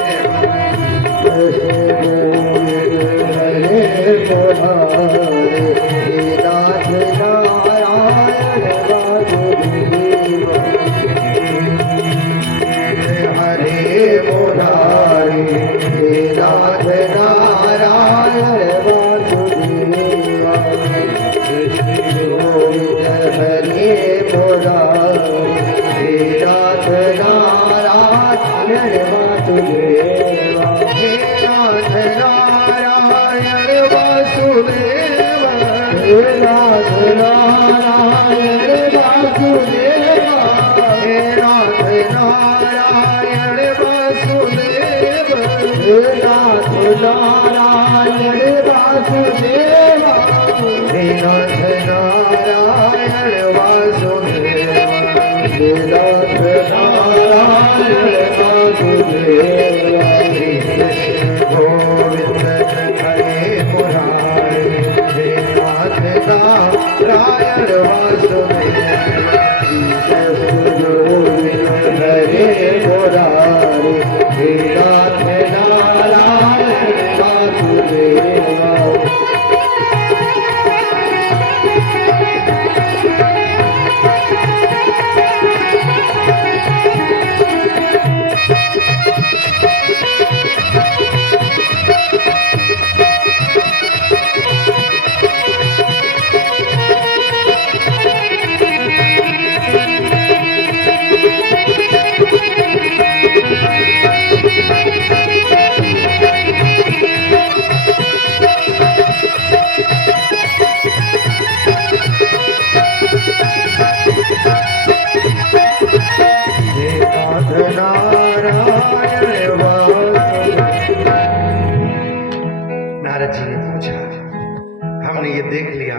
देख लिया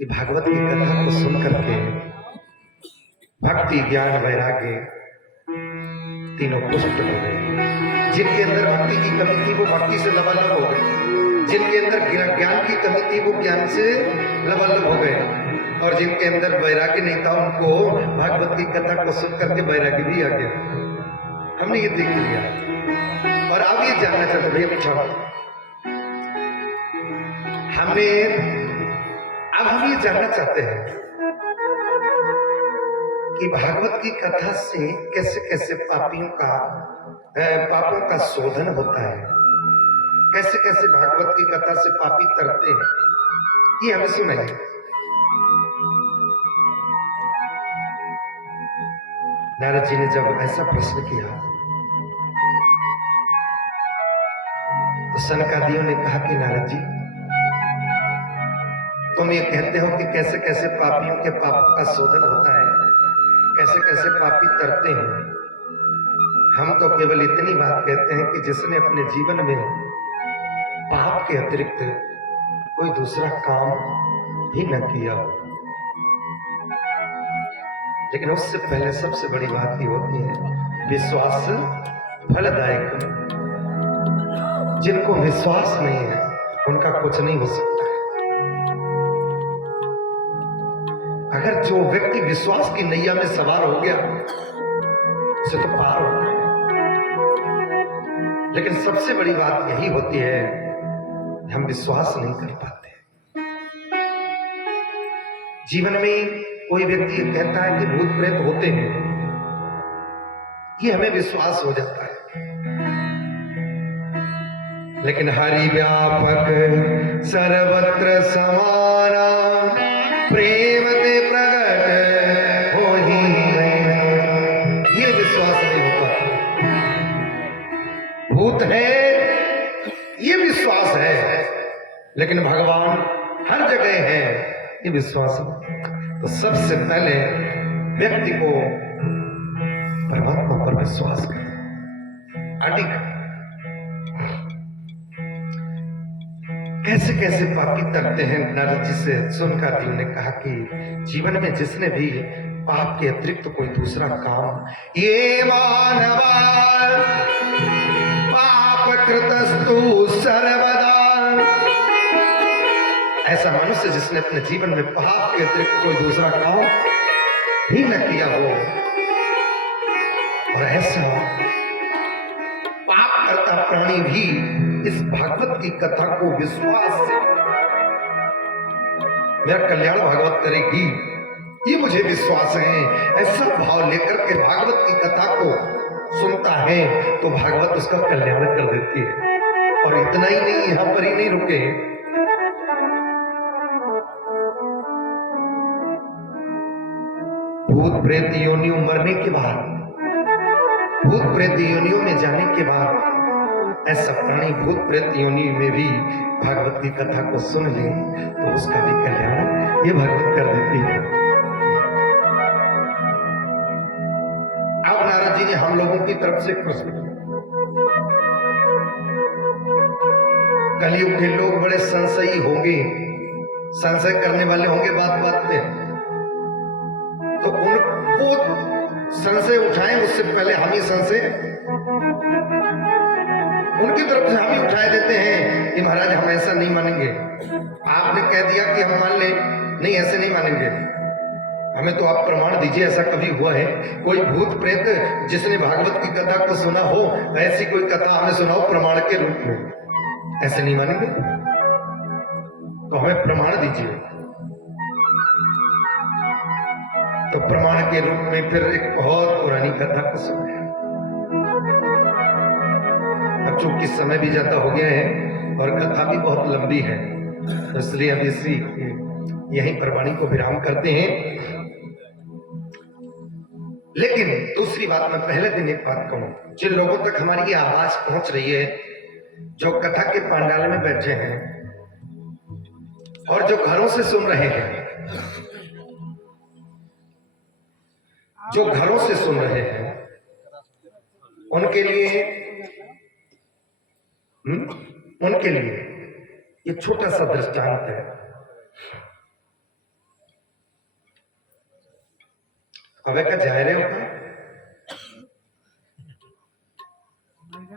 कि भागवत की कथा को सुन करके भक्ति, ज्ञान, वैराग्य तीनों पुष्ट हो गए। जिनके अंदर भक्ति की कमी थी वो भक्ति से लबालब हो गए, जिनके अंदर ज्ञान की कमी थी वो ज्ञान से लबालब हो गए, और जिनके अंदर वैराग्य नहीं था उनको भागवत की कथा को सुन करके वैराग्य भी आ गया। हमने ये देख लिया और अब ये जानना चाहते भैया पूछा हम ये जानना चाहते हैं कि भागवत की कथा से कैसे कैसे पापों का शोधन होता है, कैसे कैसे भागवत की कथा से पापी तरते हैं, ये हमें सुनाइए। नारद जी ने जब ऐसा प्रश्न किया तो सनकादियों ने कहा कि नारद जी, तुम ये कहते हो कि कैसे कैसे पापियों के पापों का शोधन होता है, कैसे कैसे पापी तरते हैं। हम तो केवल इतनी बात कहते हैं कि जिसने अपने जीवन में पाप के अतिरिक्त कोई दूसरा काम ही न किया हो। लेकिन उससे पहले सबसे बड़ी बात ये होती है विश्वास फलदायक। जिनको विश्वास नहीं है उनका कुछ नहीं हो सकता है। अगर जो व्यक्ति विश्वास की नैया में सवार हो गया उसे तो पार हो गया। लेकिन सबसे बड़ी बात यही होती है हम विश्वास नहीं कर पाते। जीवन में कोई व्यक्ति कहता है कि भूत प्रेत होते हैं, ये हमें विश्वास हो जाता है, लेकिन हरि व्यापक सर्वत्र समाना प्रेम ते प्रगट हो ही ये विश्वास नहीं होता। भूत है ये विश्वास है, लेकिन भगवान हर जगह है ये विश्वास नहीं। तो सबसे पहले व्यक्ति को परमात्मा पर विश्वास करें, अडिग। कैसे कैसे पापी तरते हैं। नारद जी से सनकादियों ने कहा कि जीवन में जिसने भी पाप के अतिरिक्त कोई दूसरा काम, ये मानवा पाप कृतस्तु सर्वदा, ऐसा मनुष्य जिसने अपने जीवन में पाप के अतिरिक्त कोई दूसरा काम ही न किया हो, और ऐसा पाप करता प्राणी भी इस भागवत की कथा को विश्वास से मेरा कल्याण भागवत करेगी, ये मुझे विश्वास है, ऐसा भाव लेकर के भागवत की कथा को सुनता है तो भागवत उसका कल्याण कर देती है। और इतना ही नहीं, यहां पर ही नहीं रुके, भूत प्रेत योनियों मरने के बाद, भूत प्रेत योनियों में जाने के बाद ऐसा प्राणी भूत प्रेत योनि में भी भागवत की कथा को सुन ले तो उसका भी कल्याण ये भागवत कर देती है। अब नारद जी ने हम लोगों की तरफ से प्रश्न किया, कलयुग के लोग बड़े संशयी होंगे, संशय करने वाले होंगे बात बात पे, तो उनको संशय उठाएं उससे पहले हम ही संशय उनकी तरफ से हम ही उठाए देते हैं कि महाराज हम ऐसा नहीं मानेंगे। आपने कह दिया कि हम मान लें, नहीं ऐसे नहीं मानेंगे, हमें तो आप प्रमाण दीजिए ऐसा कभी हुआ है, कोई भूत प्रेत जिसने भागवत की कथा को सुना हो ऐसी कोई कथा हमें सुनाओ प्रमाण के रूप में। ऐसे नहीं मानेंगे तो हमें प्रमाण दीजिए। तो प्रमाण के रूप में फिर एक बहुत पुरानी कथा को सुना। अब चूंकि समय भी ज्यादा हो गया है और कथा भी बहुत लंबी है, तो इसलिए अब इसी यहीं पर वाणी को विराम करते हैं। लेकिन दूसरी बात, मैं पहले दिन एक बात कहूं, जिन लोगों तक हमारी ये आवाज पहुंच रही है, जो कथा के पंडाल में बैठे हैं और जो घरों से सुन रहे हैं, जो घरों से सुन रहे हैं उनके लिए ये छोटा सा दृष्टांत है। अब का जा रहे हो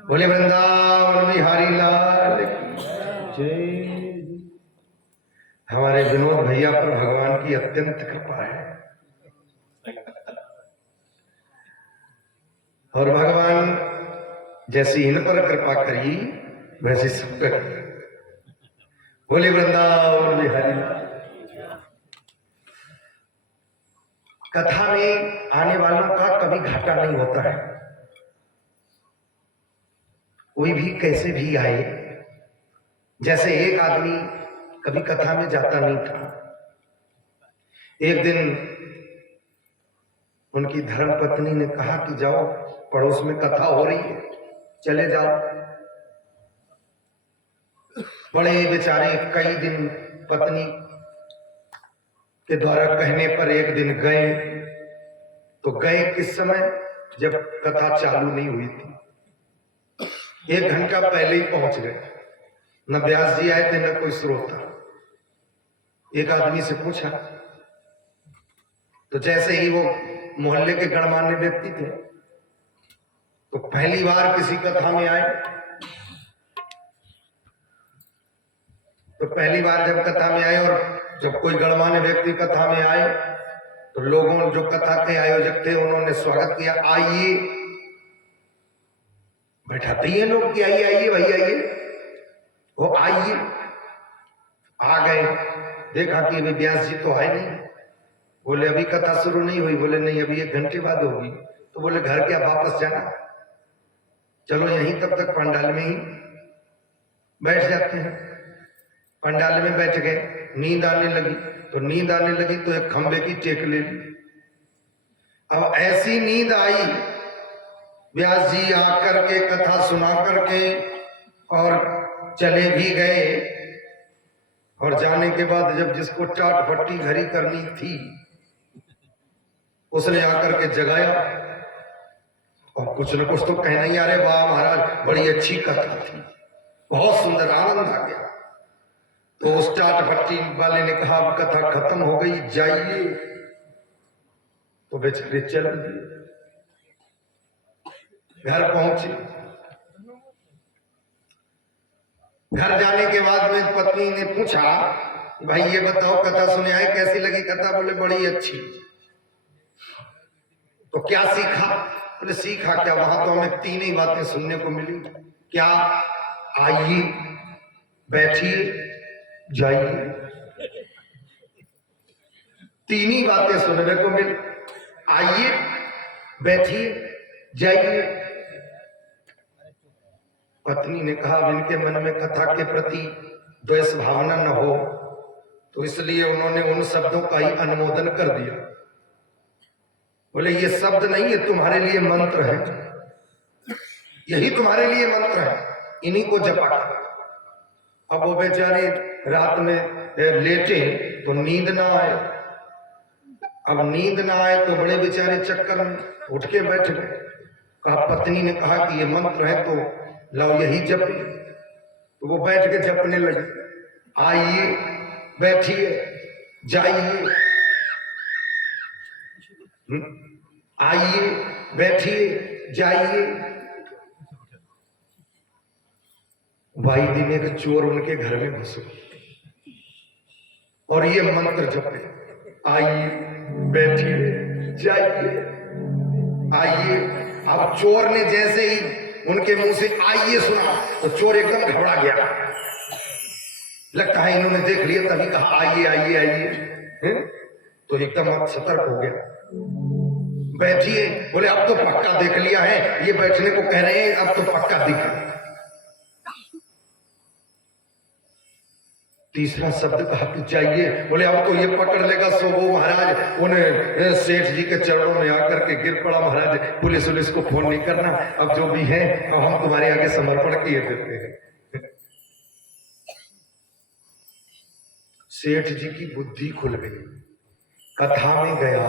बोले वृंदावन बिहारी लाल जय। हमारे विनोद भैया पर भगवान की अत्यंत कृपा है और भगवान जैसी इन पर कृपा करी वैसे सब पर। बोले वृंदावन बिहारी लाल। कथा में आने वालों का कभी घाटा नहीं होता है। कोई भी कैसे भी आए, जैसे एक आदमी कभी कथा में जाता नहीं था। एक दिन उनकी धर्मपत्नी ने कहा कि जाओ पड़ोस में कथा हो रही है, चले जाओ। बड़े बेचारे कई दिन पत्नी के द्वारा कहने पर एक दिन गए, तो गए किस समय, जब कथा चालू नहीं हुई थी। 1 घंटा पहले ही पहुंच गए। न व्यास जी आए थे न कोई श्रोता। एक आदमी से पूछा तो जैसे ही वो मोहल्ले के गणमान्य व्यक्ति थे, तो पहली बार किसी कथा में आए, तो पहली बार जब कथा में आए और जब कोई गणमान्य व्यक्ति कथा में आए तो लोगों जो कथा के आयोजक थे उन्होंने स्वागत किया, आइए। बैठाते ही लोग कि आइए आइए भाई आइए। वो आइए, आ गए। देखा कि अभी व्यास जी तो आए नहीं। बोले अभी कथा शुरू नहीं हुई। बोले नहीं, अभी 1 घंटे बाद होगी। तो बोले घर क्या वापस जाना, चलो यहीं तब तक पंडाल में ही बैठ जाते हैं। पंडाल में बैठ गए। नींद आने लगी, तो नींद आने लगी तो एक खंबे की टेक ले ली। अब ऐसी नींद आई, व्यास जी आकर के कथा सुना करके और चले भी गए। और जाने के बाद जब जिसको टाट फट्टी घड़ी करनी थी उसने आकर के जगाया और कुछ न कुछ तो कहना ही, अरे वाह महाराज बड़ी अच्छी कथा थी, बहुत सुंदर, आनंद आ गया। तो उस टाट फट्टी वाले ने कहा अब कथा खत्म हो गई, जाइए। तो बेचारे चल दिए। घर पहुंचे। घर जाने के बाद में पत्नी ने पूछा भाई ये बताओ कथा सुने आए, कैसी लगी कथा। बोले बड़ी अच्छी। तो क्या सीखा। बोले सीखा क्या, वहां तो हमें 3 ही बातें सुनने को मिली। क्या, आइए, बैठिए, जाइए। 3 ही बातें सुनने को मिली, आइए, बैठिए, जाइए। पत्नी ने कहा इनके मन में कथा के प्रति द्वेष भावना न हो, तो इसलिए उन्होंने उन शब्दों का ही अनुमोदन कर दिया। बोले ये शब्द नहीं, ये तुम्हारे लिए मंत्र है, यही तुम्हारे लिए मंत्र है, इन्हीं को जपा कर। अब वो बेचारे रात में लेटे तो नींद ना आए। अब नींद ना आए तो बड़े बेचारे चक्कर में उठ के बैठ गए। कहा पत्नी ने कहा कि ये मंत्र है तो लाओ यही जपे। तो वो बैठ के जपने लगे, आइए, बैठिए, जाइए, आइए, बैठिए, जाइए। भाई दिन एक चोर उनके घर में घुसे और ये मंत्र जपे, आइए, बैठिए, जाइए, आइए। अब चोर ने जैसे ही उनके मुंह से आइए सुना तो चोर एकदम घबरा गया। लगता है इन्होंने देख लिया तभी कहा आइए आइए आइए। तो एकदम सतर्क हो गया। बैठिए, बोले अब तो पक्का देख लिया है, ये बैठने को कह रहे हैं, अब तो पक्का दिखा। तीसरा शब्द कहा कि जाइए। बोले अब तो ये पकड़ लेगा सो वो महाराज उन्हें सेठ जी के चरणों में आकर के गिर पड़ा, महाराज पुलिस को फोन नहीं करना, अब जो भी है अब हम तुम्हारे आगे समर्पण किए देते हैं। सेठ जी की बुद्धि खुल गई। कथा में गया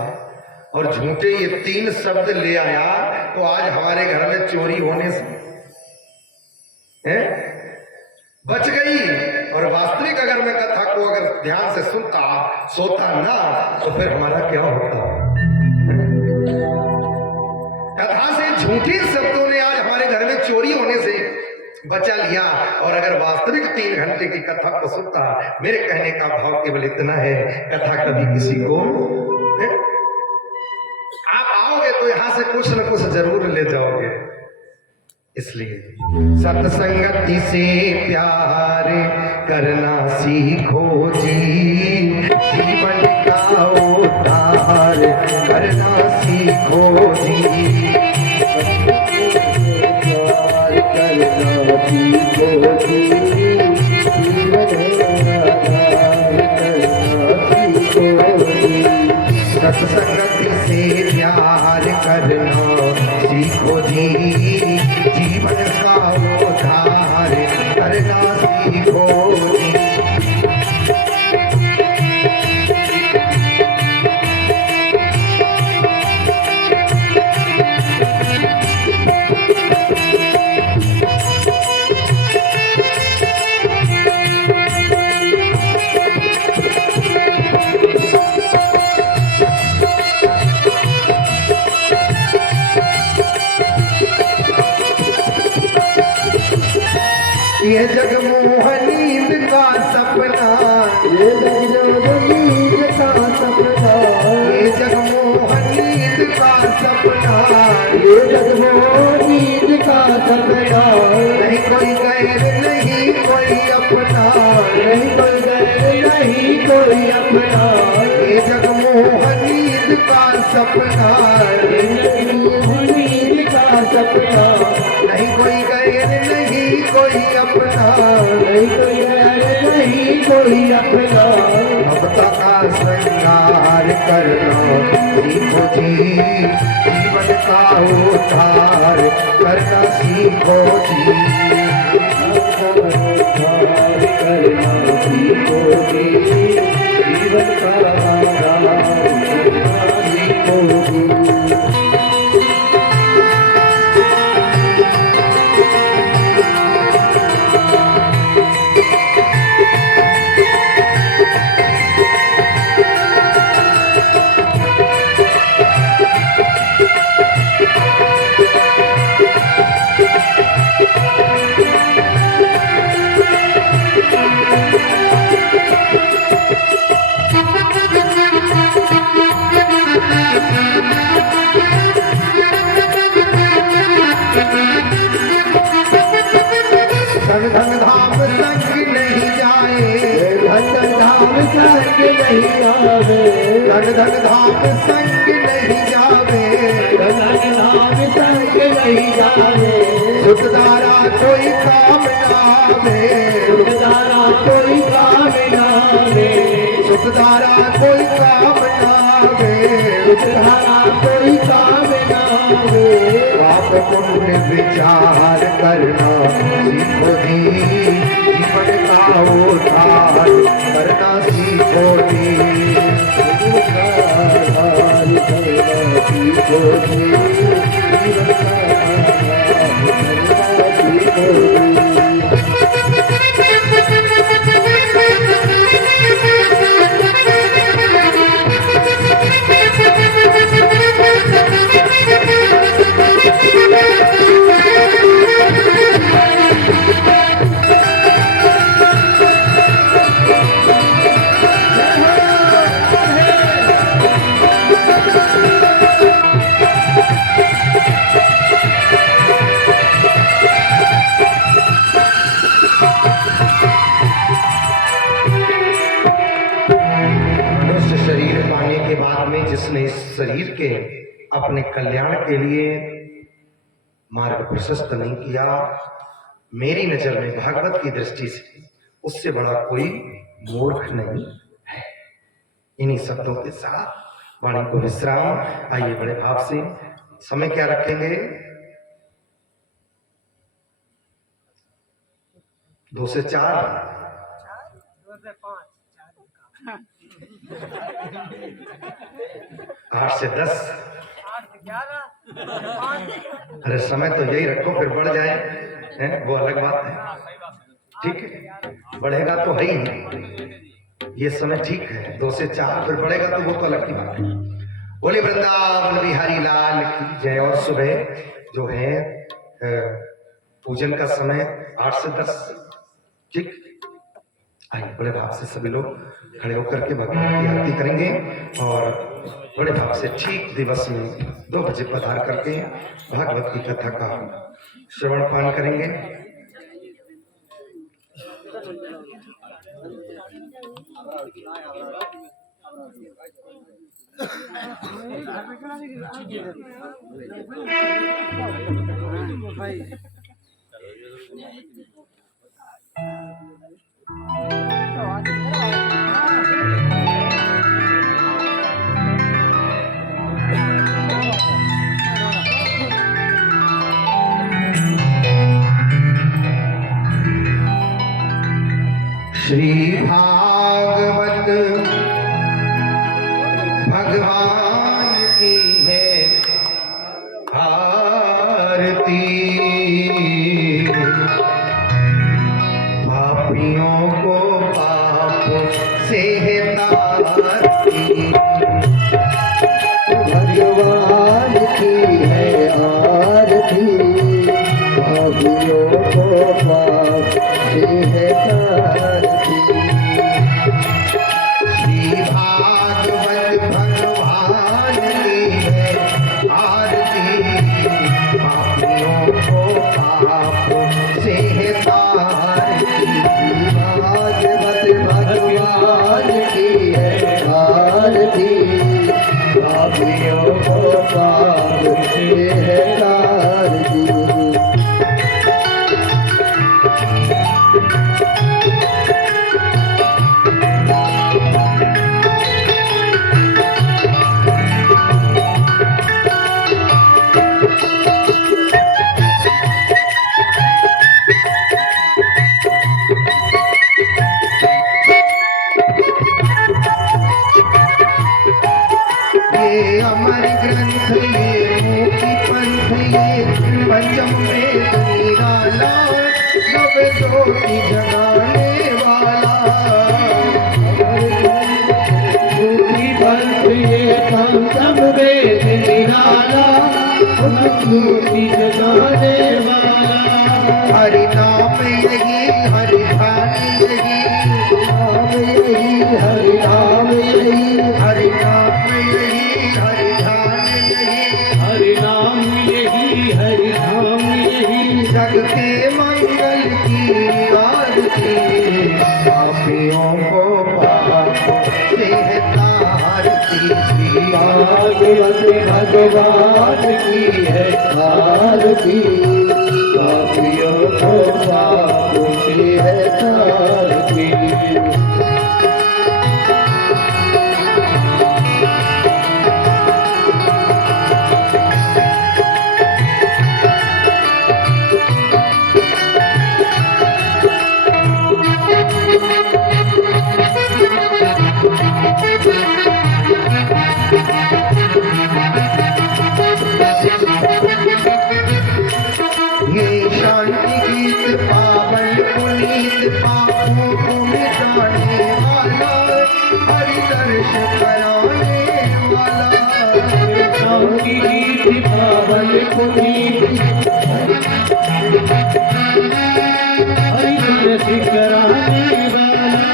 और झूठे ये 3 शब्द ले आया तो आज हमारे घर में चोरी होने से बच गई। और वास्तविक अगर मैं कथा को अगर ध्यान से सुनता सोता ना तो फिर हमारा क्या होता। कथा से झूठी शब्दों ने आज हमारे घर में चोरी होने से बचा लिया। और अगर वास्तविक 3 घंटे की कथा को सुनता, मेरे कहने का भाव केवल इतना है, कथा कभी किसी को आप आओगे तो यहां से कुछ न कुछ जरूर ले जाओगे। इसलिए सत्संगति से प्यार करना सीखो जी, जीवन का उद्धार करना सीखो जी, प्यार करना सीखो जी, जीवन का उद्धार करना सीखो जी। सत्संगति से प्यार करना सीखो जी, जीवन का उद्धार करना सीखो जी। ये जगमोहनींद का सपना, ये जगमोहनींद का सपना, ये जगमोहनींद का सपना, ये जगमोहनींद का सपना, नहीं कोई गैर नहीं कोई अपना, नहीं कोई गैर नहीं कोई अपना, ये जगमोहनींद का सपना, ये जगमोहनींद का सपना, नहीं कोई गैर नहीं कोई अपना, नहीं कोई गैर नहीं कोई अपना, ममता का श्रृंगार करना सीखो जी, जीवन का उद्धार करना सीखो जी, उद्धार करना सीखो जी, जीवन का उद्धार करना सीखो जी। धन धाम संग नहीं जाए, धन धाम संग नहीं आवे, धन धाम संग नहीं जावे, धन धाम संग नहीं जावे, सुखदारा कोई काम नावे, सुखदारा कोई काम नावे, सुखदारा कोई काम नावे, सुखदारा कोई काम नावे, पाप पुण्य विचार करना सीखो जी, जीवन का उद्धार करना सीखो जी, उद्धार करना सीखो जी, जीवन का उद्धार करना सीखो जी। जिसने इस शरीर के अपने कल्याण के लिए मार्ग प्रशस्त नहीं किया, मेरी नजर में भागवत की दृष्टि से उससे बड़ा कोई मूर्ख नहीं है। इन्हीं शब्दों के साथ वाणी को विश्राम। आइए बड़े भाव से, समय क्या रखेंगे? 2 से 4, 8 से 10, अरे समय तो यही रखो, फिर बढ़ जाए, है वो अलग बात है। ठीक है, बढ़ेगा तो है ही, ये समय ठीक है, 2 से 4 फिर बढ़ेगा तो वो तो अलग की बात है। बोले वृंदावन बिहारी लाल की जय। और सुबह जो है पूजन का समय 8 से 10, ठीक। आइए बड़े भाव से सभी लोग खड़े होकर के भगवान की आरती करेंगे और बड़े भाव से ठीक दिवस में 2 बजे पधार करके भागवत की कथा का श्रवण पान करेंगे। श्री भागवत भगवान की है आरती, पापियों को पाप से तारती, भगवान की है आरती, पापियों को पाप से है तारती। श्री भागवत भगवान की है आरती, पापियों को पाप से तारती, भागवत भगवान की है आरती, पापियों को पाप से है तारती। ये अमर ग्रंथ, ये मुक्ति पंथ, ये पंचम वेद निराला, नव ज्योति जगाने वाला। मुक्ति पंथ ये पंचम वेद निराला, मुक्ति जगाने वाला। हरि नाम यही, हरि ध्यान यही, नाम यही, हरि नाम यही, हरि नाम यही, हरि ध्यान यही, हरि नाम यही, हरि धाम यही। जग के मंगल की आरती, पापियों को पाप से तारती। श्री भागवत भगवान की है आरती, पापियों को पाप से है तारती। ये शांति गीत पावन पुनीत, पापों को मिटाने वाला, हरि दर्श कराने वाला। शांति गीत पावन पुनीत, हरि दर्श कराने वाला।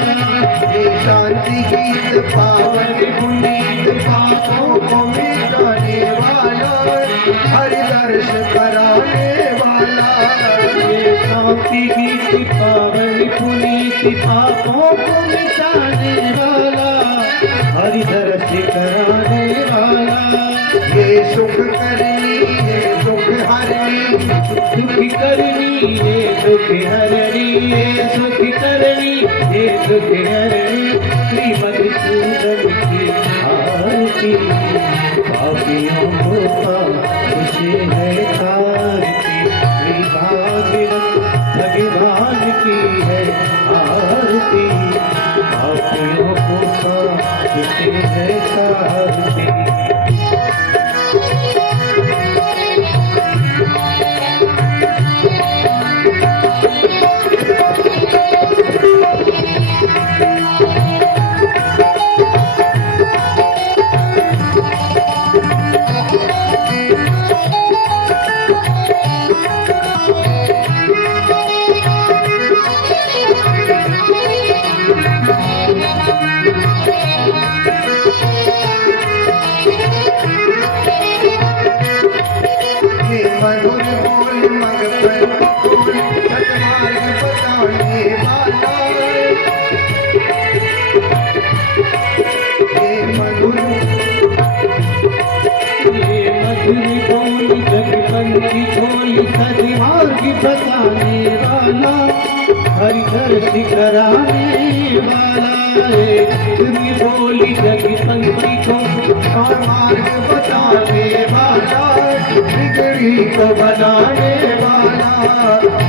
ये शांति गीत पावन पुनीत, पापों को मिटाने वाला, हरि दर्श कराने वाला। ये शांति गीत पावन पुनीत, पापों को मिटाने वाला, हरि दर्श कराने वाला। ये सुख करनी है दुख हरनी, सुख करनी है दुख हरनी, ये सुख करनी है दुख हरनी। श्री मधुसूदन की आरती, पापियों को पाप से है तारती। श्री भागवत भगवान की है आरती, पापियों को पाप से है तारती। बचाने वाला, हरिहर सिखराने वाला है। तुम्हें बोली जगी पंछी को और मार्ग बताने वाला, बिगड़ी को बनाने वाला।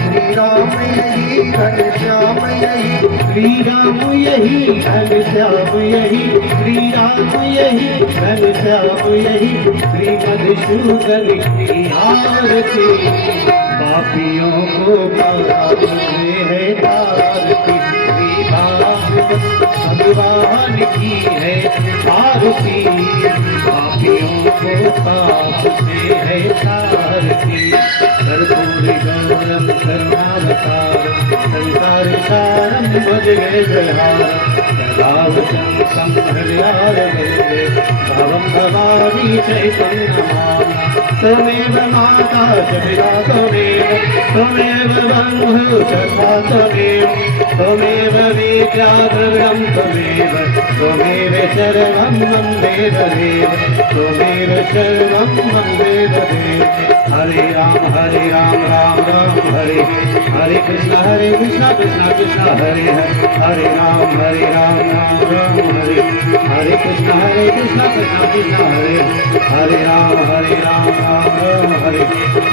श्री राम यही घनश्याम यही, श्री राम यही घनश्याम यही, श्री राम यही घनश्याम यही। श्री मधुसूदन की आरती, पापियों को पाप में है तारती। श्री भगवान की है आरती, पापियों को पाप में है तारती। कर्पूरी गौरम करुणावतारम, संसार सारम भजगे जयहारम। सदावचन संहृदयारविन्दे, भवं भवानी चैतन्यमाम्। त्वमेव माता च पिता त्वमेव बन्धुः सखा त्वमेव विद्या द्रविणं त्वमेव सर्वं मम देव त्वमेव सर्वं मम देव। हरे राम राम राम हरे हरे, कृष्ण कृष्ण कृष्ण हरे हरे राम राम हरे हरे, कृष्ण कृष्ण कृष्ण हरे हरे राम राम हरे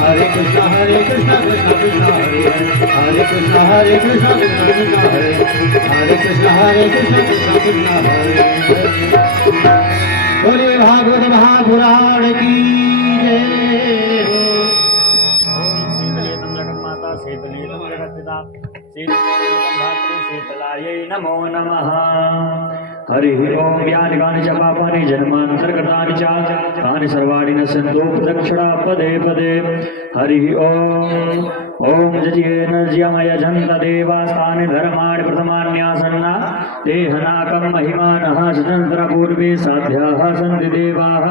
हरे, कृष्ण कृष्ण कृष्ण हरे हरे, कृष्ण कृष्ण कृष्ण हरे हरे, कृष्ण कृष्ण हरे। बोले भागवत महापुराण की जय हो। शीतलेतं जगन्माता शीतलेतं जगत्पिता शीतलेतं धात्री शीतलायै नमो नमः। हरिः ओम। यानि कानि च पापानि जन्मान्तर्गतानि च तानि सर्वाणि नश्यन्तो प्रदक्षिणा पदे पदे। हरिः ओम। ओम जजेन जयमयजन्त देवास्तानि धर्माणि प्रथमान्यासन्ना देहनाकं महिमानः स्वतन्त्रपूर्वे साध्याः सन्ति देवाः।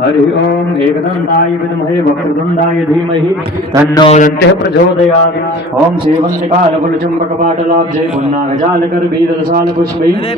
हरिः ओम। एकदन्ताय विद्महे वक्रतुण्डाय धीमहि तन्नो दन्तिः प्रचोदयात्। ओम श्रीवन्दिकालकुलचुम्बकपाटलाब्जे पुन्नागजालकरवीररसालपुष्पैः